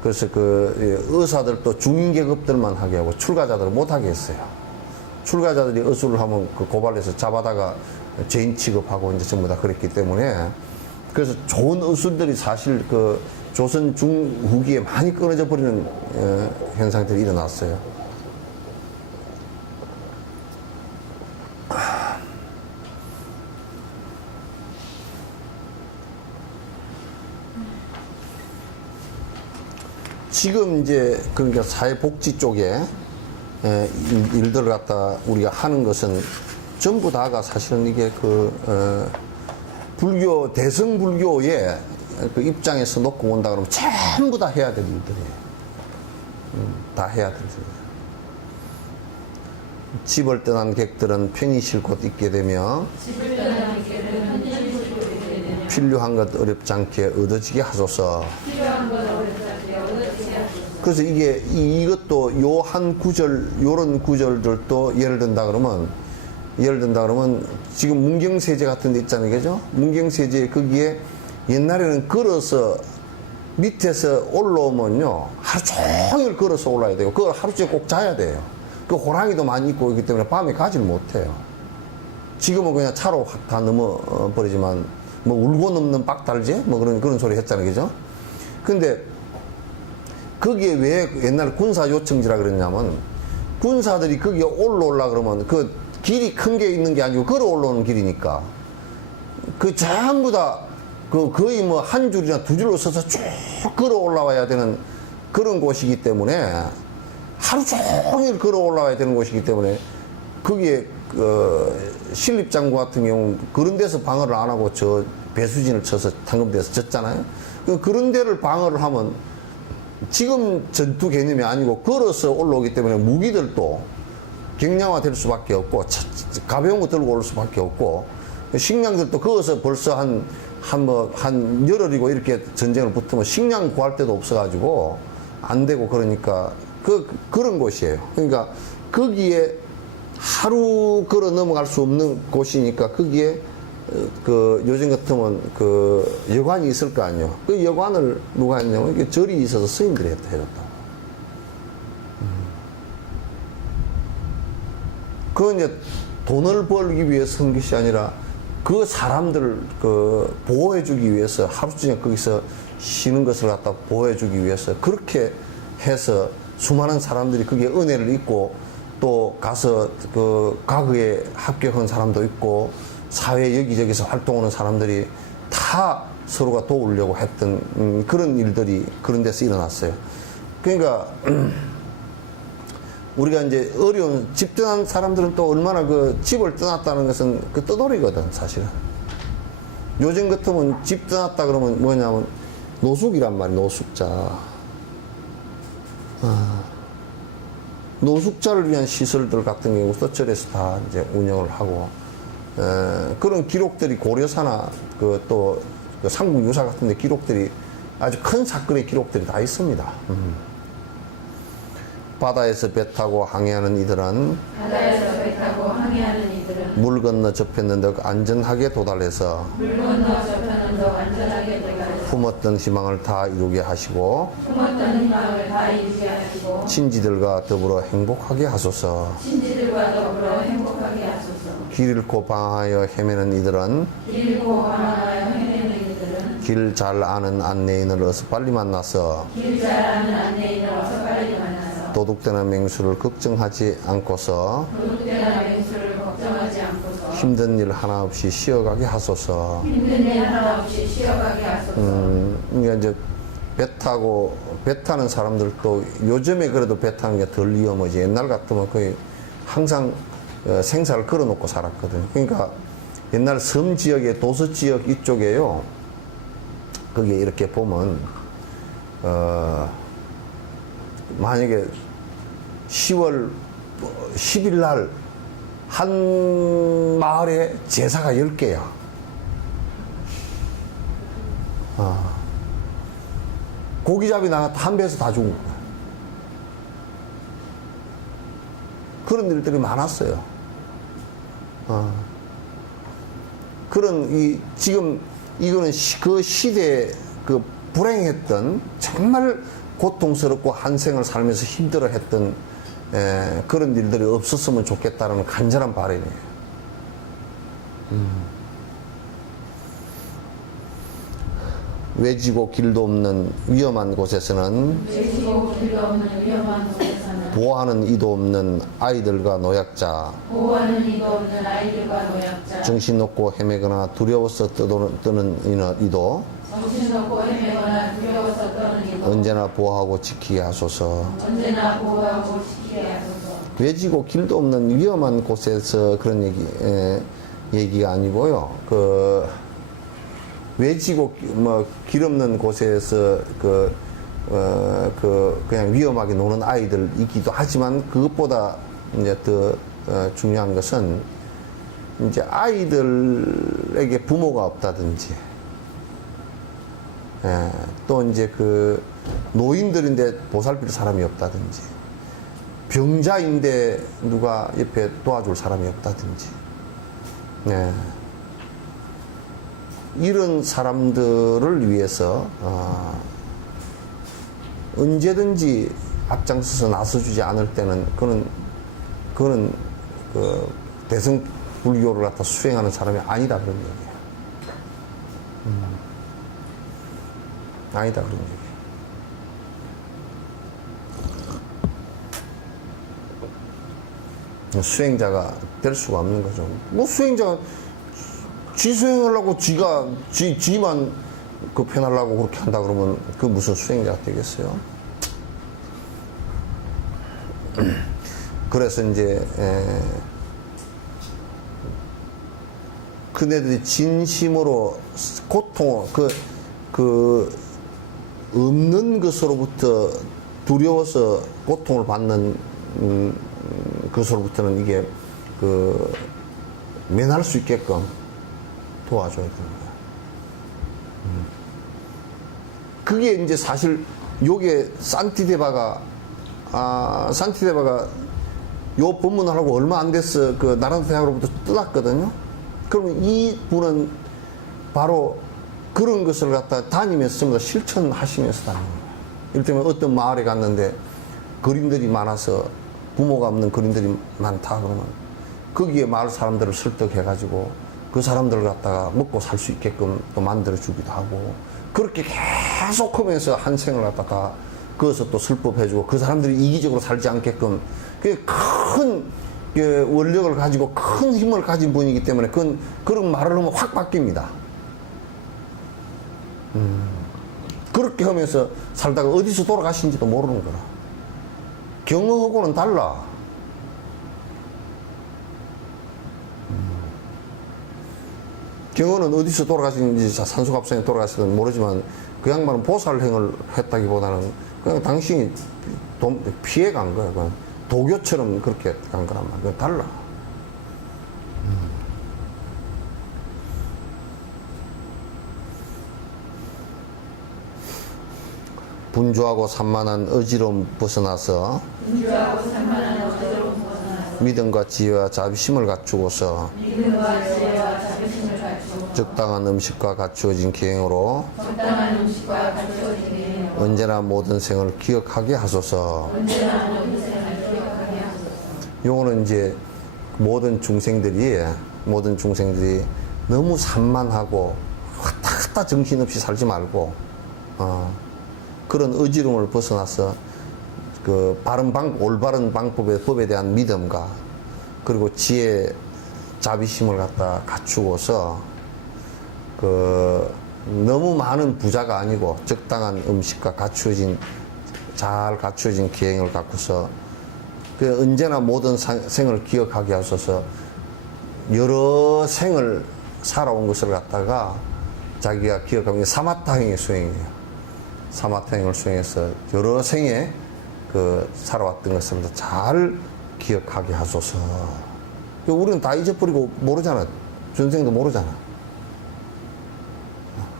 그래서 그 의사들도 중인계급들만 하게 하고 출가자들은 못하게 했어요. 출가자들이 의술을 하면 그 고발해서 잡아다가 죄인 취급하고 이제 전부 다 그랬기 때문에 그래서 좋은 의술들이 사실 그 조선 중후기에 많이 끊어져 버리는 현상들이 일어났어요. 지금 이제 그러니까 사회복지 쪽에 일들을 갖다 우리가 하는 것은 전부 다가 사실은 이게 불교, 대승불교의 그 입장에서 놓고 온다 그러면 전부 다 해야 될 일들이에요. 다 해야 될 일이에요. 집을 떠난 객들은 편히 쉴 곳 있게 되며 필요한 것 어렵지 않게 얻어지게 하소서. 그래서 이것도 요 한 구절, 요런 구절들도 예를 든다 그러면 지금 문경세제 같은 데 있잖아요. 그죠? 문경세제 거기에 옛날에는 걸어서 밑에서 올라오면요. 하루 종일 걸어서 올라야 돼요. 그걸 하루 종일 꼭 자야 돼요. 그 호랑이도 많이 있고 그렇기 때문에 밤에 가지를 못해요. 지금은 그냥 차로 확 다 넘어버리지만 뭐 울고 넘는 빡달제? 뭐 그런 소리 했잖아요. 그죠? 근데 거기에 왜 옛날 군사 요청지라 그랬냐면 군사들이 거기에 올라오려 그러면 그 길이 큰 게 있는 게 아니고 걸어 올라오는 길이니까 그 전부 다 거의 뭐 한 줄이나 두 줄로 서서 쭉 걸어 올라와야 되는 그런 곳이기 때문에 하루 종일 걸어 올라와야 되는 곳이기 때문에 거기에 신립장구 같은 경우 그런 데서 방어를 안 하고 저 배수진을 쳐서 당금대에서 졌잖아요. 그런 데를 방어를 하면 지금 전투 개념이 아니고 걸어서 올라오기 때문에 무기들도 경량화 될 수밖에 없고 가벼운 거 들고 올 수밖에 없고 식량들도 거기서 벌써 한 열흘이고 이렇게 전쟁을 붙으면 식량 구할 데도 없어가지고 안 되고 그러니까 그런 곳이에요. 그러니까 거기에 하루 걸어 넘어갈 수 없는 곳이니까 거기에 요즘 같으면 여관이 있을 거 아니에요. 그 여관을 누가 했냐면 이게 절이 있어서 스님들이 해줬다고. 그건 이제 돈을 벌기 위해서 한 것이 아니라 그 사람들을 보호해주기 위해서 하루 종일 거기서 쉬는 것을 갖다 보호해주기 위해서 그렇게 해서 수많은 사람들이 거기에 은혜를 입고 또 가서 과거에 합격한 사람도 있고 사회 여기저기서 활동하는 사람들이 다 서로가 도우려고 했던 그런 일들이 그런 데서 일어났어요. 그러니까 우리가 이제 어려운 집 떠난 사람들은 또 얼마나 집을 떠났다는 것은 떠돌이거든 사실은. 요즘 같으면 집 떠났다 그러면 뭐냐면 노숙이란 말이야. 노숙자. 노숙자를 위한 시설들 같은 경우도 절에서 다 이제 운영을 하고 그런 기록들이 고려사나 또 삼국유사 같은 데 기록들이 아주 큰 사건의 기록들이 다 있습니다. 바다에서 배 타고 항해하는 이들은 물 건너 접했는데 안전하게 도달해서 품었던 희망을 다 이루게 하시고 친지들과 더불어 행복하게 하소서. 길 잃고 방황하여 헤매는 이들은 길 잘 아는 안내인을 어서 빨리 만나서 도둑되는 맹수를 걱정하지 않고서 힘든 일 하나 없이 쉬어가게 하소서. 그러니까 이제 배 타는 사람들도 요즘에 그래도 배 타는 게 덜 위험하지. 옛날 같으면 거의 항상 생사를 걸어놓고 살았거든요. 그러니까 옛날 섬 지역에 도서 지역 이쪽에요. 거기에 이렇게 보면 만약에 10월 10일 날 한 마을에 제사가 10개야. 고기잡이 나갔다 한 배에서 다 죽은 거야. 그런 일들이 많았어요. 그런, 지금, 이거는 그 시대에 그 불행했던, 정말 고통스럽고 한 생을 살면서 힘들어 했던, 그런 일들이 없었으면 좋겠다는 간절한 바람이에요. 외지고 길도 없는 위험한 곳에서는 외지고 길도 없는 위험한 곳에서는 보호하는 이도 없는 아이들과 노약자, 보호하는 이도 없는 아이들과 노약자, 정신없고 헤매거나 두려워서 떠는 이도 정신없고 헤매거나 두려워서 떠는 이도 언제나 보호하고 지키게 하소서. 언제나 보호하고 지키게 하소서. 외지고 길도 없는 위험한 곳에서 그런 얘기가 아니고요. 외지고 길 없는 곳에서 그냥 위험하게 노는 아이들이기도 하지만 그것보다 이제 더 중요한 것은 이제 아이들에게 부모가 없다든지, 또 이제 그 노인들인데 보살필 사람이 없다든지, 병자인데 누가 옆에 도와줄 사람이 없다든지, 이런 사람들을 위해서 언제든지 앞장서서 나서주지 않을 때는 그거는 그 대승 불교를 갖다 수행하는 사람이 아니다 그런 얘기예요. 아니다 그런 얘기예요. 수행자가 될 수가 없는 거죠. 뭐 수행자가 지 수행하려고 지만 그 편하려고 그렇게 한다 그러면 그 무슨 수행자가 되겠어요? 그래서 이제 그네들이 진심으로 고통을 그 없는 것으로부터 두려워서 고통을 받는 것으로부터는 이게 그 면할 수 있게끔 도와줘야 되는 거야. 그게 이제 사실 요게 산티데바가 요 법문하고 얼마 안 됐어 그 나라도 대학으로부터 떠났거든요. 그러면 이 분은 바로 그런 것을 갖다 다니면서 전부 다 실천하시면서 다니는 거예요. 이를테면 어떤 마을에 갔는데 그림들이 많아서 부모가 없는 그림들이 많다 그러면 거기에 마을 사람들을 설득해가지고 그 사람들을 갖다가 먹고 살 수 있게끔 또 만들어주기도 하고 그렇게 계속 하면서 한 생을 갖다가 그것을 또 설법해주고 그 사람들이 이기적으로 살지 않게끔 큰 원력을 가지고 큰 힘을 가진 분이기 때문에 그런 말을 하면 확 바뀝니다. 그렇게 하면서 살다가 어디서 돌아가신지도 모르는 거라. 경허하고는 달라. 경허는 어디서 돌아가시는지 산소갑상에 돌아가시든 모르지만 그 양반은 보살행을 했다기보다는 그냥 당신이 피해 간 거야. 그냥 도교처럼 그렇게 간 거란 말이야. 달라. 분주하고 산만한 어지러움 벗어나서 믿음과 지혜와 자비심을 갖추고서 적당한 음식과 갖추어진 기행으로 언제나 모든 생을 기억하게 하소서. 요거는 이제 모든 중생들이 너무 산만하고 왔다 갔다 정신없이 살지 말고 그런 어지러움을 벗어나서 그 올바른 법에 대한 믿음과 그리고 지혜, 자비심을 갖다 갖추고서 너무 많은 부자가 아니고 적당한 음식과 잘 갖추어진 기행을 갖고서 언제나 모든 생을 기억하게 하소서. 여러 생을 살아온 것을 갖다가 자기가 기억하면 사마타행의 수행이에요. 사마타행을 수행해서 여러 생에 살아왔던 것을 잘 기억하게 하소서. 우리는 다 잊어버리고 모르잖아. 전생도 모르잖아.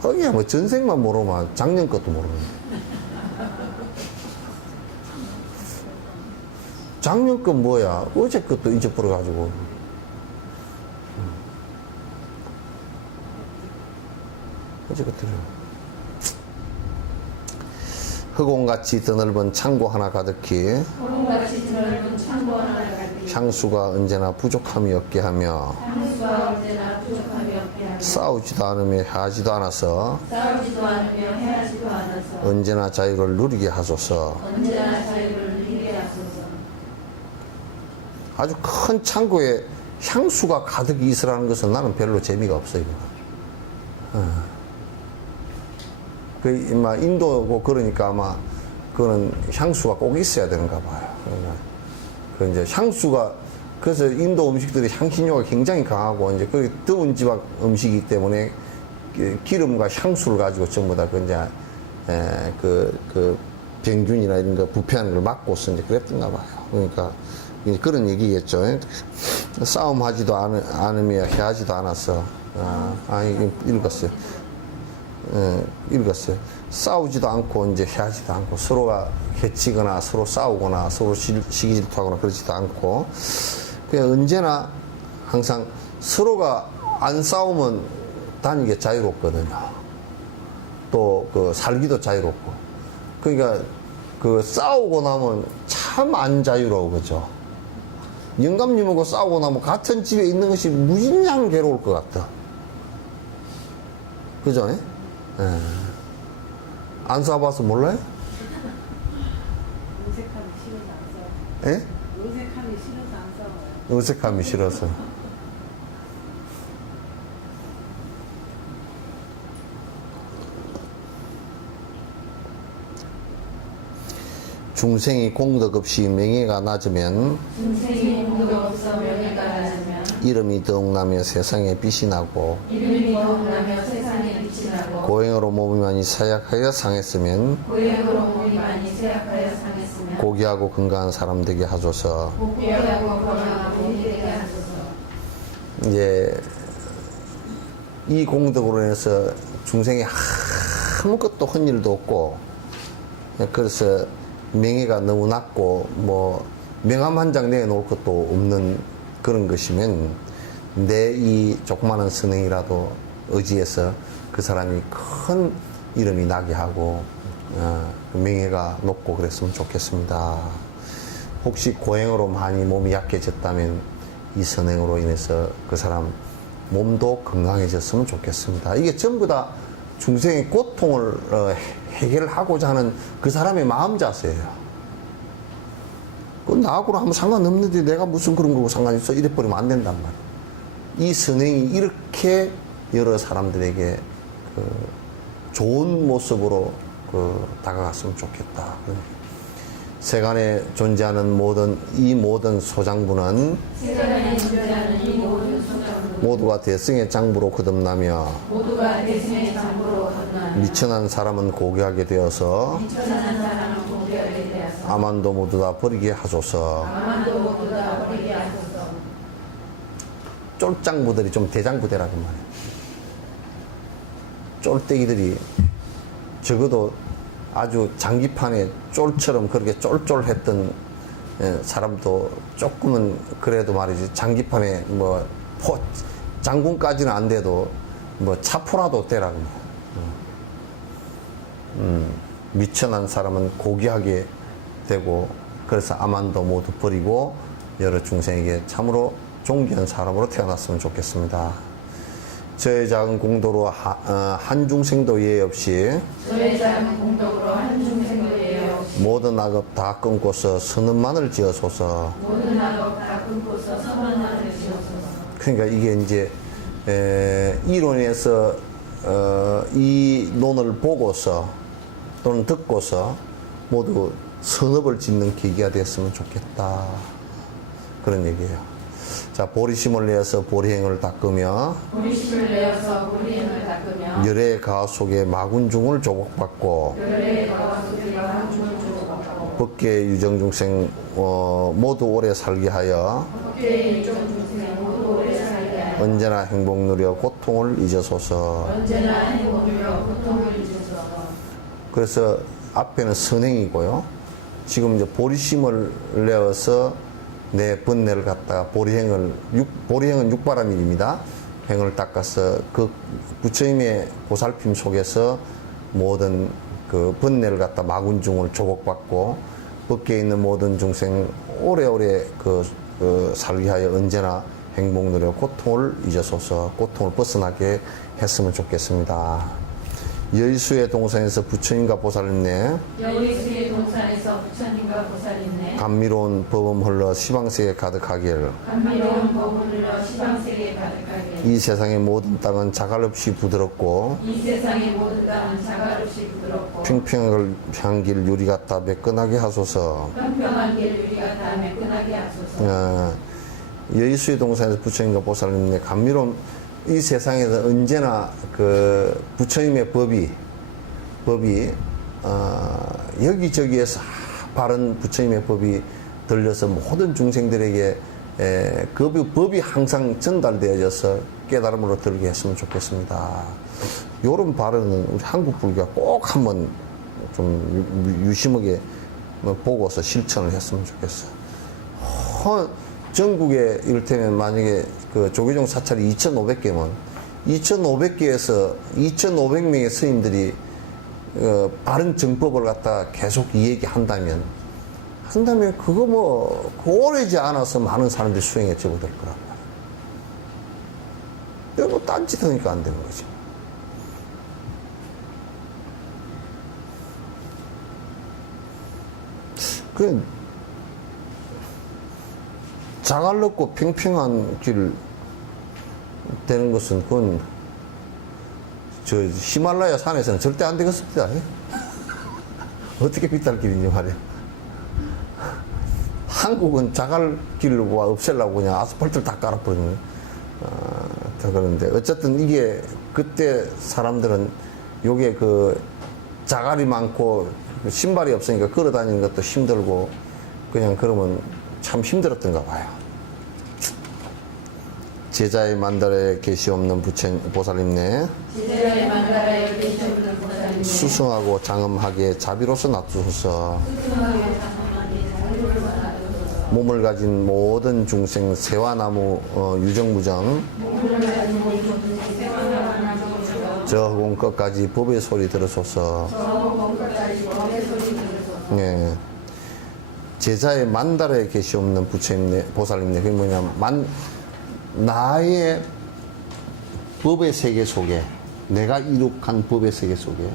하기야 뭐 전생만 모르면 작년 것도 모르는데. 작년 것 뭐야? 어제 것도 잊어버려가지고. 어제 것들은. 흑원같이 드넓은 창고 하나 가득히 흑원같이 드넓은 창고 하나 가득히 향수가 언제나 부족함이 없게 하며 향수가 언제나 부족함이 없게 하며 싸우지도 않으며 해하지도 않아서 싸우지도 않으며 해하지도 않아서 언제나 자유를 누리게 하소서. 언제나 자유를 누리게 하소서. 아주 큰 창고에 향수가 가득히 있으라는 것은 나는 별로 재미가 없어, 이거. 인도고 그러니까 아마 그거는 향수가 꼭 있어야 되는가 봐요. 그 이제 향수가, 그래서 인도 음식들이 향신료가 굉장히 강하고, 이제 그 더운 지방 음식이기 때문에 기름과 향수를 가지고 전부 다 그 이제, 병균이나 이런 거 부패하는 걸 막고서 이제 그랬던가 봐요. 그러니까 그런 얘기겠죠. 싸움하지도 않으며 해하지도 않았어. 읽었어요. 읽었어요. 싸우지도 않고 이제 해하지도 않고 서로가 해치거나 서로 싸우거나 서로 시기 질투하거나 그러지도 않고 그냥 언제나 항상 서로가 안 싸우면 다니게 자유롭거든요. 또 그 살기도 자유롭고. 그러니까 그 싸우고 나면 참 안 자유로워, 그죠? 영감님하고 싸우고 나면 같은 집에 있는 것이 무진장 괴로울 것 같다. 그죠? 안 싸워봐서 몰라요? 어색함이 싫어서 안 싸워요. 예? 어색함이 싫어서 안 싸워요. 어색함이 싫어서. 중생이 공덕 없이 명예가 낮으면 중생이 공덕 없어 명예가 낮으면 이름이 더욱 나며 세상에 빛이 나고 이름이 더욱 나며 세상에 빛이 나고 고행으로 몸이 많이 사약하여 상했으면 고행으로 몸이 많이 쇠약하여 상했으면 고귀하고 건강한 사람 되게 하소서. 고귀하고 건강하고 몸이 되게 하소서. 이제 이 공덕으로 인해서 중생이 아무것도 한 일도 없고 그래서 명예가 너무 낮고 뭐 명함 한 장 내놓을 것도 없는 그런 것이면 내 이 조그마한 선행이라도 의지해서 그 사람이 큰 이름이 나게 하고 명예가 높고 그랬으면 좋겠습니다. 혹시 고행으로 많이 몸이 약해졌다면 이 선행으로 인해서 그 사람 몸도 건강해졌으면 좋겠습니다. 이게 전부 다 중생의 고통을 해결하고자 하는 그 사람의 마음 자세예요. 그건 나하고는 아무 상관없는데 내가 무슨 그런 거고 상관이 있어 이래버리면 안 된단 말이에요. 이 선행이 이렇게 여러 사람들에게 좋은 모습으로 다가갔으면 좋겠다. 세간에 존재하는 이 모든 소장부는 세간에 존재하는 이 모든 소장부 모두가 대승의 장부로 거듭나며 모두가 대승의 장부로 거듭나며 미천한 사람은 고귀하게 되어서 미천한 사람은 고귀하게 되어서 아만도 모두 다 버리게 하소서. 아만도 모두 다 버리게 하소서. 쫄장부들이 좀 대장부대라고 말해요. 쫄대기들이 적어도 아주 장기판에 쫄처럼 그렇게 쫄쫄했던 사람도 조금은 그래도 말이지 장기판에 뭐 장군까지는 안 돼도 뭐 차포라도 떼라고 말이에요. 미천한 사람은 고귀하게 되고 그래서 아만도 모두 버리고 여러 중생에게 참으로 존귀한 사람으로 태어났으면 좋겠습니다. 저의 작은 공도로 한 중생도 예외 없이 저의 작은 공덕으로 한 중생도 예외 없이 모든 악업 다 끊고서 선언만을 지어소서. 모든 악업 다 끊고서 선언하를 지어소서. 그러니까 이게 이제 이론에서 이 논을 보고서 또는 듣고서 모두 선업을 짓는 계기가 됐으면 좋겠다. 그런 얘기예요. 자, 보리심을 내어서 보리행을 닦으며 보리심을 내어서 보리행을 닦으며 열의 가화 속에 마군중을 조복받고 열의 가와 속에 마군중을 조복하고 법계 유정중생 모두 오래 살게 하여 법계의 유정 중생 언제나 행복 누려 고통을 잊으소서. 언제나 행복 누려 고통을 잊으소서. 그래서 앞에는 선행이고요. 지금 이제 보리심을 내어서 내 번뇌를 갖다가 보리행은 육바라밀입니다. 행을 닦아서 그 부처님의 보살핌 속에서 모든 그 번뇌를 갖다 마군중을 조국받고 밖에 있는 모든 중생 오래오래 살게 하여 언제나 행복 누려 고통을 잊으소서. 고통을 벗어나게 했으면 좋겠습니다. 여의수의 동산에서 부처님과 보살님네 여의수의 동산에서 부처님과 보살님네 감미로운 법음 흘러 시방세계 가득하길. 감미로운 법을 흘러 시방세계에 가득하게. 이 세상의 모든 땅은 자갈 없이 부드럽고 이 세상의 모든 땅은 자갈 없이 부드럽고 평평한 길 유리 같아 매끈하게 하소서. 평평한 길 유리가 다 매끈하게 하소서. 여의수의 동산에서 부처님과 보살님네 감미로운 이 세상에서 언제나 그 부처님의 법이 여기저기에서 바른 부처님의 법이 들려서 모든 중생들에게 그 법이 항상 전달되어져서 깨달음으로 들게 했으면 좋겠습니다. 요런 발언은 우리 한국 불교가 꼭 한번 좀 유심하게 보고서 실천을 했으면 좋겠어요. 전국에 이를테면 만약에 그 조계종 사찰이 2,500개면 2,500개에서 2,500명의 스님들이 바른 정법을 갖다 계속 이야기한다면 그거 오래지 않아서 많은 사람들이 수행에 접어들 거란 말이야. 이거 딴짓 하니까 안 되는 거지. 그 자갈 넣고 평평한 길 되는 것은 그건 저 히말라야 산에서는 절대 안 되겠습니다. 어떻게 비탈길인지 말이야. 한국은 자갈 길을 없애려고 그냥 아스팔트를 다 깔아버리는 다 그러는데 어쨌든 이게 그때 사람들은 요게 그 자갈이 많고 신발이 없으니까 걸어 다니는 것도 힘들고 그냥 그러면 참 힘들었던가 봐요. 제자의 만달에 계시 없는 보살님네 제자의 만다라에 계시 없는 보살님네 수승하고 장엄하게 자비로서 놔두소서. 몸을 가진 모든 중생 세와나무 유정무정 저 허공 끝까지 법의 소리 들으소서. 네. 제자의 만달에 계시 없는 부처님네 보살님네 그게 뭐냐면 나의 법의 세계 속에 내가 이룩한 법의 세계 속에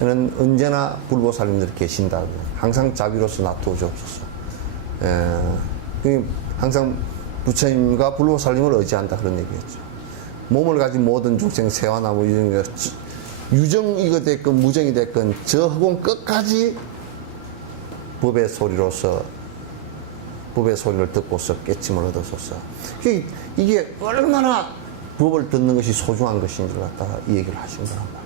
는 언제나 불보살님들이 계신다고 항상 자비로서 놔두어 주옵소서. 항상 부처님과 불보살님을 의지한다 그런 얘기였죠. 몸을 가진 모든 중생 세와나무 유정이가 됐건 무정이 됐건 저 허공 끝까지 법의 소리로서 법의 소리를 듣고서 깨침을 얻어소서. 이게 얼마나 법을 듣는 것이 소중한 것인지를 갖다가 이 얘기를 하신 거란 말이에요.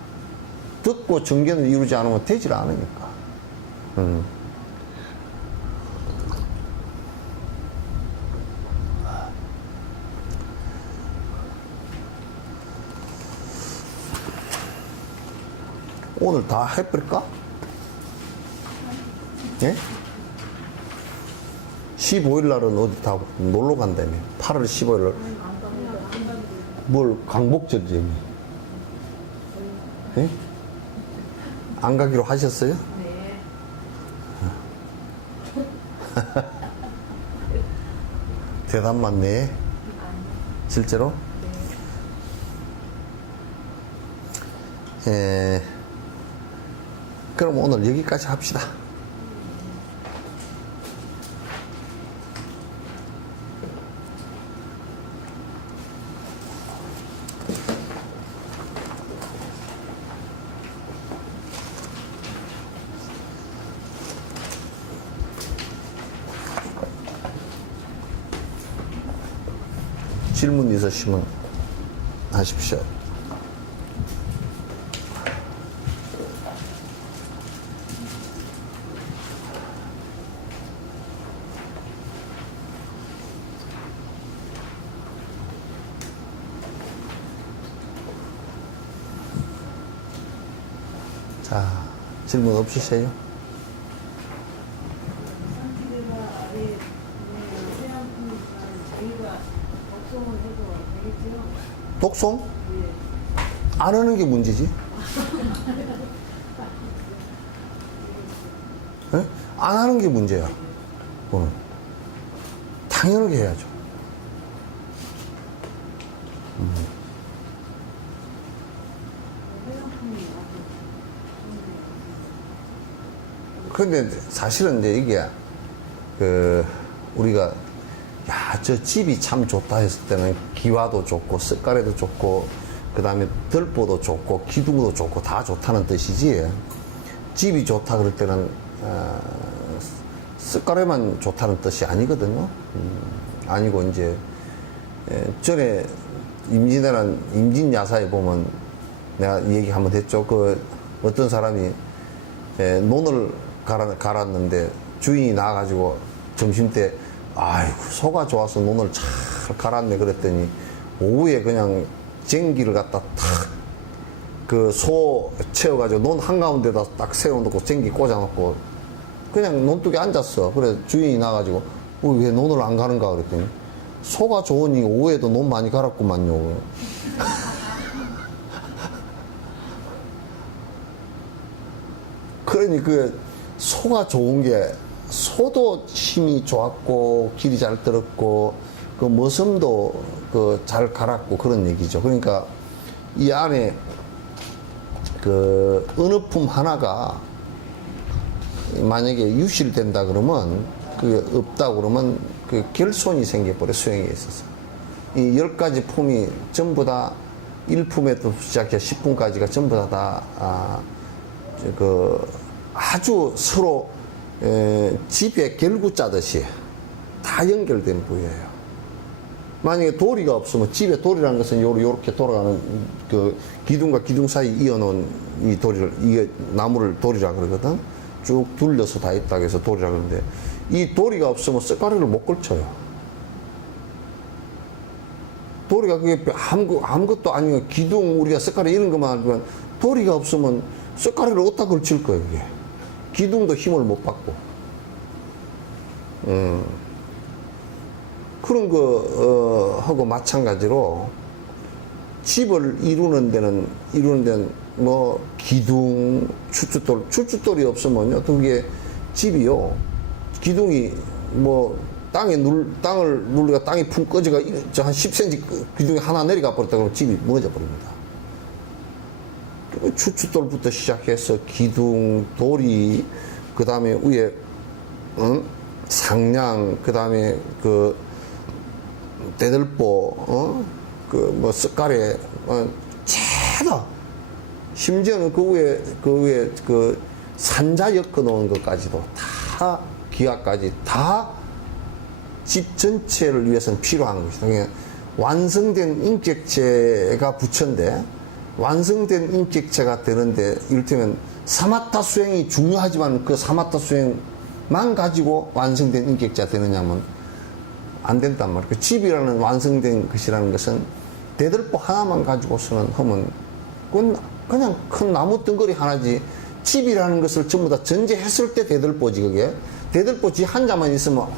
듣고 정견을 이루지 않으면 되질 않으니까. 오늘 다 해버릴까? 예? 15일 날은 어디 다 놀러 간다며. 8월 15일 날. 뭘 광복절이지? 예? 안 가기로 하셨어요? 네. 대답 맞네. 실제로? 그럼 오늘 여기까지 합시다. 질문 있으시면 하십시오. 자, 질문 없으세요? 상기대가 아래 세안품이니까 저희가 걱정을 해도 되겠죠? 독송? 예. 안 하는 게 문제지. 예? 안 하는 게 문제야. 그거는. 당연하게 해야죠. 세안품이 근데 사실은 이제 이게, 우리가, 야, 저 집이 참 좋다 했을 때는 기와도 좋고, 쓱가래도 좋고, 그 다음에 들보도 좋고, 기둥도 좋고, 다 좋다는 뜻이지. 집이 좋다 그럴 때는, 쓱가래만 좋다는 뜻이 아니거든요. 아니고, 이제, 전에 임진 야사에 보면 내가 얘기 한번 했죠. 어떤 사람이 논을 갈았는데 주인이 나와가지고 점심때 아이고 소가 좋아서 논을 잘 갈았네 그랬더니 오후에 그냥 쟁기를 갖다 탁 그 소 채워가지고 논 한가운데다 딱 세워놓고 쟁기 꽂아놓고 그냥 논둑에 앉았어. 그래 주인이 나와가지고 왜 논을 안 가는가 그랬더니 소가 좋으니 오후에도 논 많이 갈았구만요. 그러니 소가 좋은 게 소도 힘이 좋았고 길이 잘 들었고 그 머슴도 잘 갈았고 그런 얘기죠. 그러니까 이 안에 어느 품 하나가 만약에 유실된다 그러면 없다 그러면 결손이 생겨버려 수행에 있어서 이 10가지 품이 전부 다 1품에도 시작해 10품까지가 전부 다 아주 서로 집에 결구 짜듯이 다 연결된 부위예요. 만약에 도리가 없으면 집에 도리라는 것은 요렇게 돌아가는 기둥과 기둥 사이 이어놓은 이 도리를 이게 나무를 도리라 그러거든. 쭉 둘러서 다 있다고 해서 도리라 그러는데 이 도리가 없으면 쇳가루를 못 걸쳐요. 도리가 그게 아무것도 아니고 기둥 우리가 쇳가루 이런 것만 하면 도리가 없으면 쇳가루를 어디다 걸칠 거예요, 이게. 기둥도 힘을 못 받고. 그런 하고 마찬가지로 집을 이루는 데는 뭐 기둥, 추춧돌이 없으면요, 그게 집이요. 기둥이 뭐 땅을 누르가 땅이 푹 꺼져가 한 10cm 기둥이 하나 내려가 버렸다 그러면 집이 무너져 버립니다. 추춧돌부터 시작해서 기둥, 도리, 그 다음에 위에 상냥, 그 다음에 대들보, 뭐 쓱가래, 죄다. 심지어는 그 위에 산자 엮어 놓은 것까지도 다 기와까지 다 집 전체를 위해서는 필요한 것이다. 그러니까 완성된 인격체가 부처인데 완성된 인격체가 되는데 이를테면 사마타 수행이 중요하지만 그 사마타 수행만 가지고 완성된 인격체가 되느냐면 안 된단 말이에요. 그 집이라는 완성된 것이라는 것은 대들보 하나만 가지고서는 하면 그건 그냥 큰 나무 덩거리 하나지. 집이라는 것을 전부 다 전제했을 때 대들보지. 그게 대들보 지 한 자만 있으면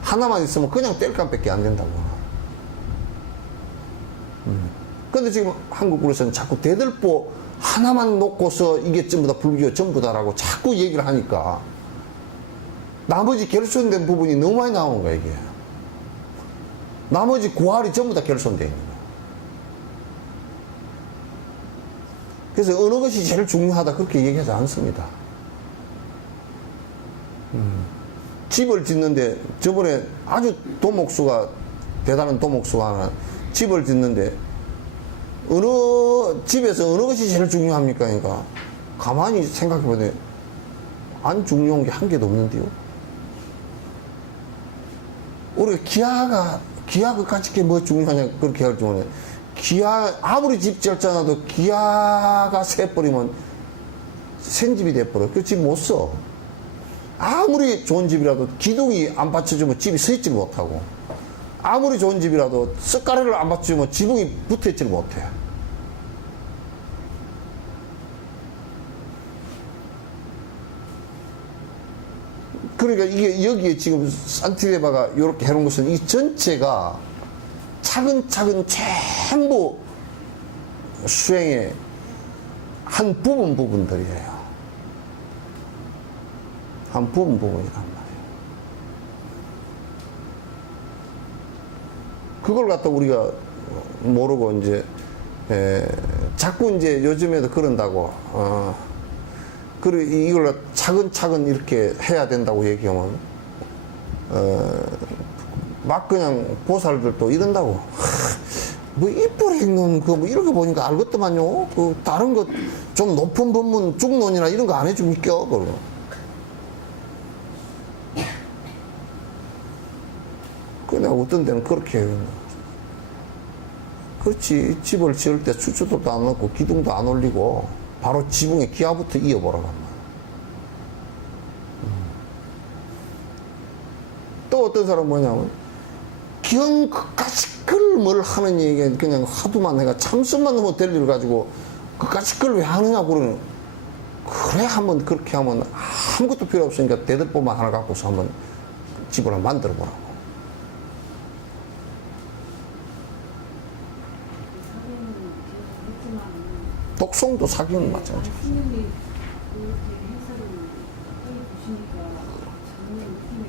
하나만 있으면 그냥 뗄감밖에 안 된다고. 근데 지금 한국으로서는 자꾸 대들보 하나만 놓고서 이게 전부 다 불교 전부다라고 자꾸 얘기를 하니까 나머지 결손된 부분이 너무 많이 나오는 거야, 이게. 나머지 구할이 전부 다 결손되어 있는 거야. 그래서 어느 것이 제일 중요하다 그렇게 얘기하지 않습니다. 집을 짓는데 저번에 아주 대단한 도목수가 하나 집을 짓는데 집에서 어느 것이 제일 중요합니까? 그러니까 가만히 생각해보면 안 중요한 게 한 개도 없는데요. 우리가 기아가 가지게 뭐 중요하냐 그렇게 할 줄은 아무리 집 지었잖아도 기아가 새버리면 생집이 돼버려. 그 집 못 써. 아무리 좋은 집이라도 기둥이 안 받쳐주면 집이 서 있지 못하고 아무리 좋은 집이라도 쓱가래를 안 받쳐주면 지붕이 붙어있지 못해. 그러니까 이게 여기에 지금 산티레바가 이렇게 해놓은 것은 이 전체가 차근차근 전부 수행의 한 부분들이에요. 한 부분이란 말이에요. 그걸 갖다 우리가 모르고 이제 자꾸 이제 요즘에도 그런다고 그리고 이걸 차근차근 이렇게 해야 된다고 얘기하면 막 그냥 보살들도 이런다고 뭐 이쁘게 읽는 그 뭐 이렇게 보니까 알겠더만요. 그 다른 거 좀 높은 법문 중론이나 이런 거 안 해줍니까? 그러고. 그냥 어떤 데는 그렇게 해요. 그렇지. 집을 지을 때 수주도도 안 넣고 기둥도 안 올리고 바로 지붕에 기아부터 이어보라고 합니다. 또 어떤 사람은 뭐냐면 경 그까짓 걸 뭘 하는 얘기에 그냥 하도만 해가 참선만 너무 될 일 가지고 그까짓 걸 왜 하느냐 그러는. 그래 한번 그렇게 하면 아무것도 필요 없으니까 대들보만 하나 갖고서 한번 집을 한번 만들어 보라고. 사기는 계속 했지만 독송도 사기는 마찬가지. 스님이 그렇게 해설을 해주시니까 전혀 느낌이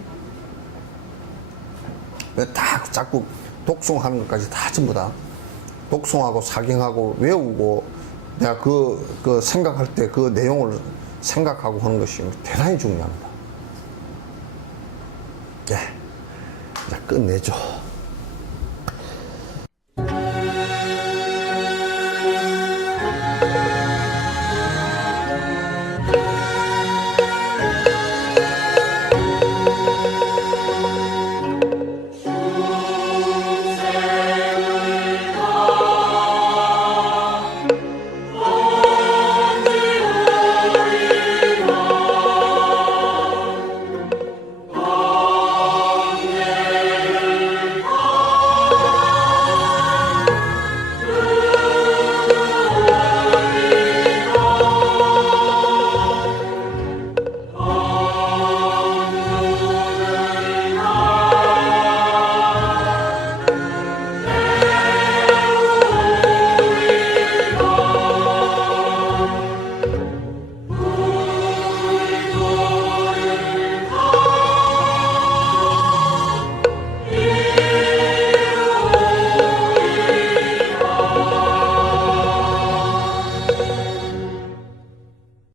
다르죠. 다 자꾸 독송하는 것까지 다 전부 다 독송하고 사경하고 외우고 내가 그 생각할 때 그 내용을 생각하고 하는 것이 대단히 중요합니다. 예. 자, 끝내죠.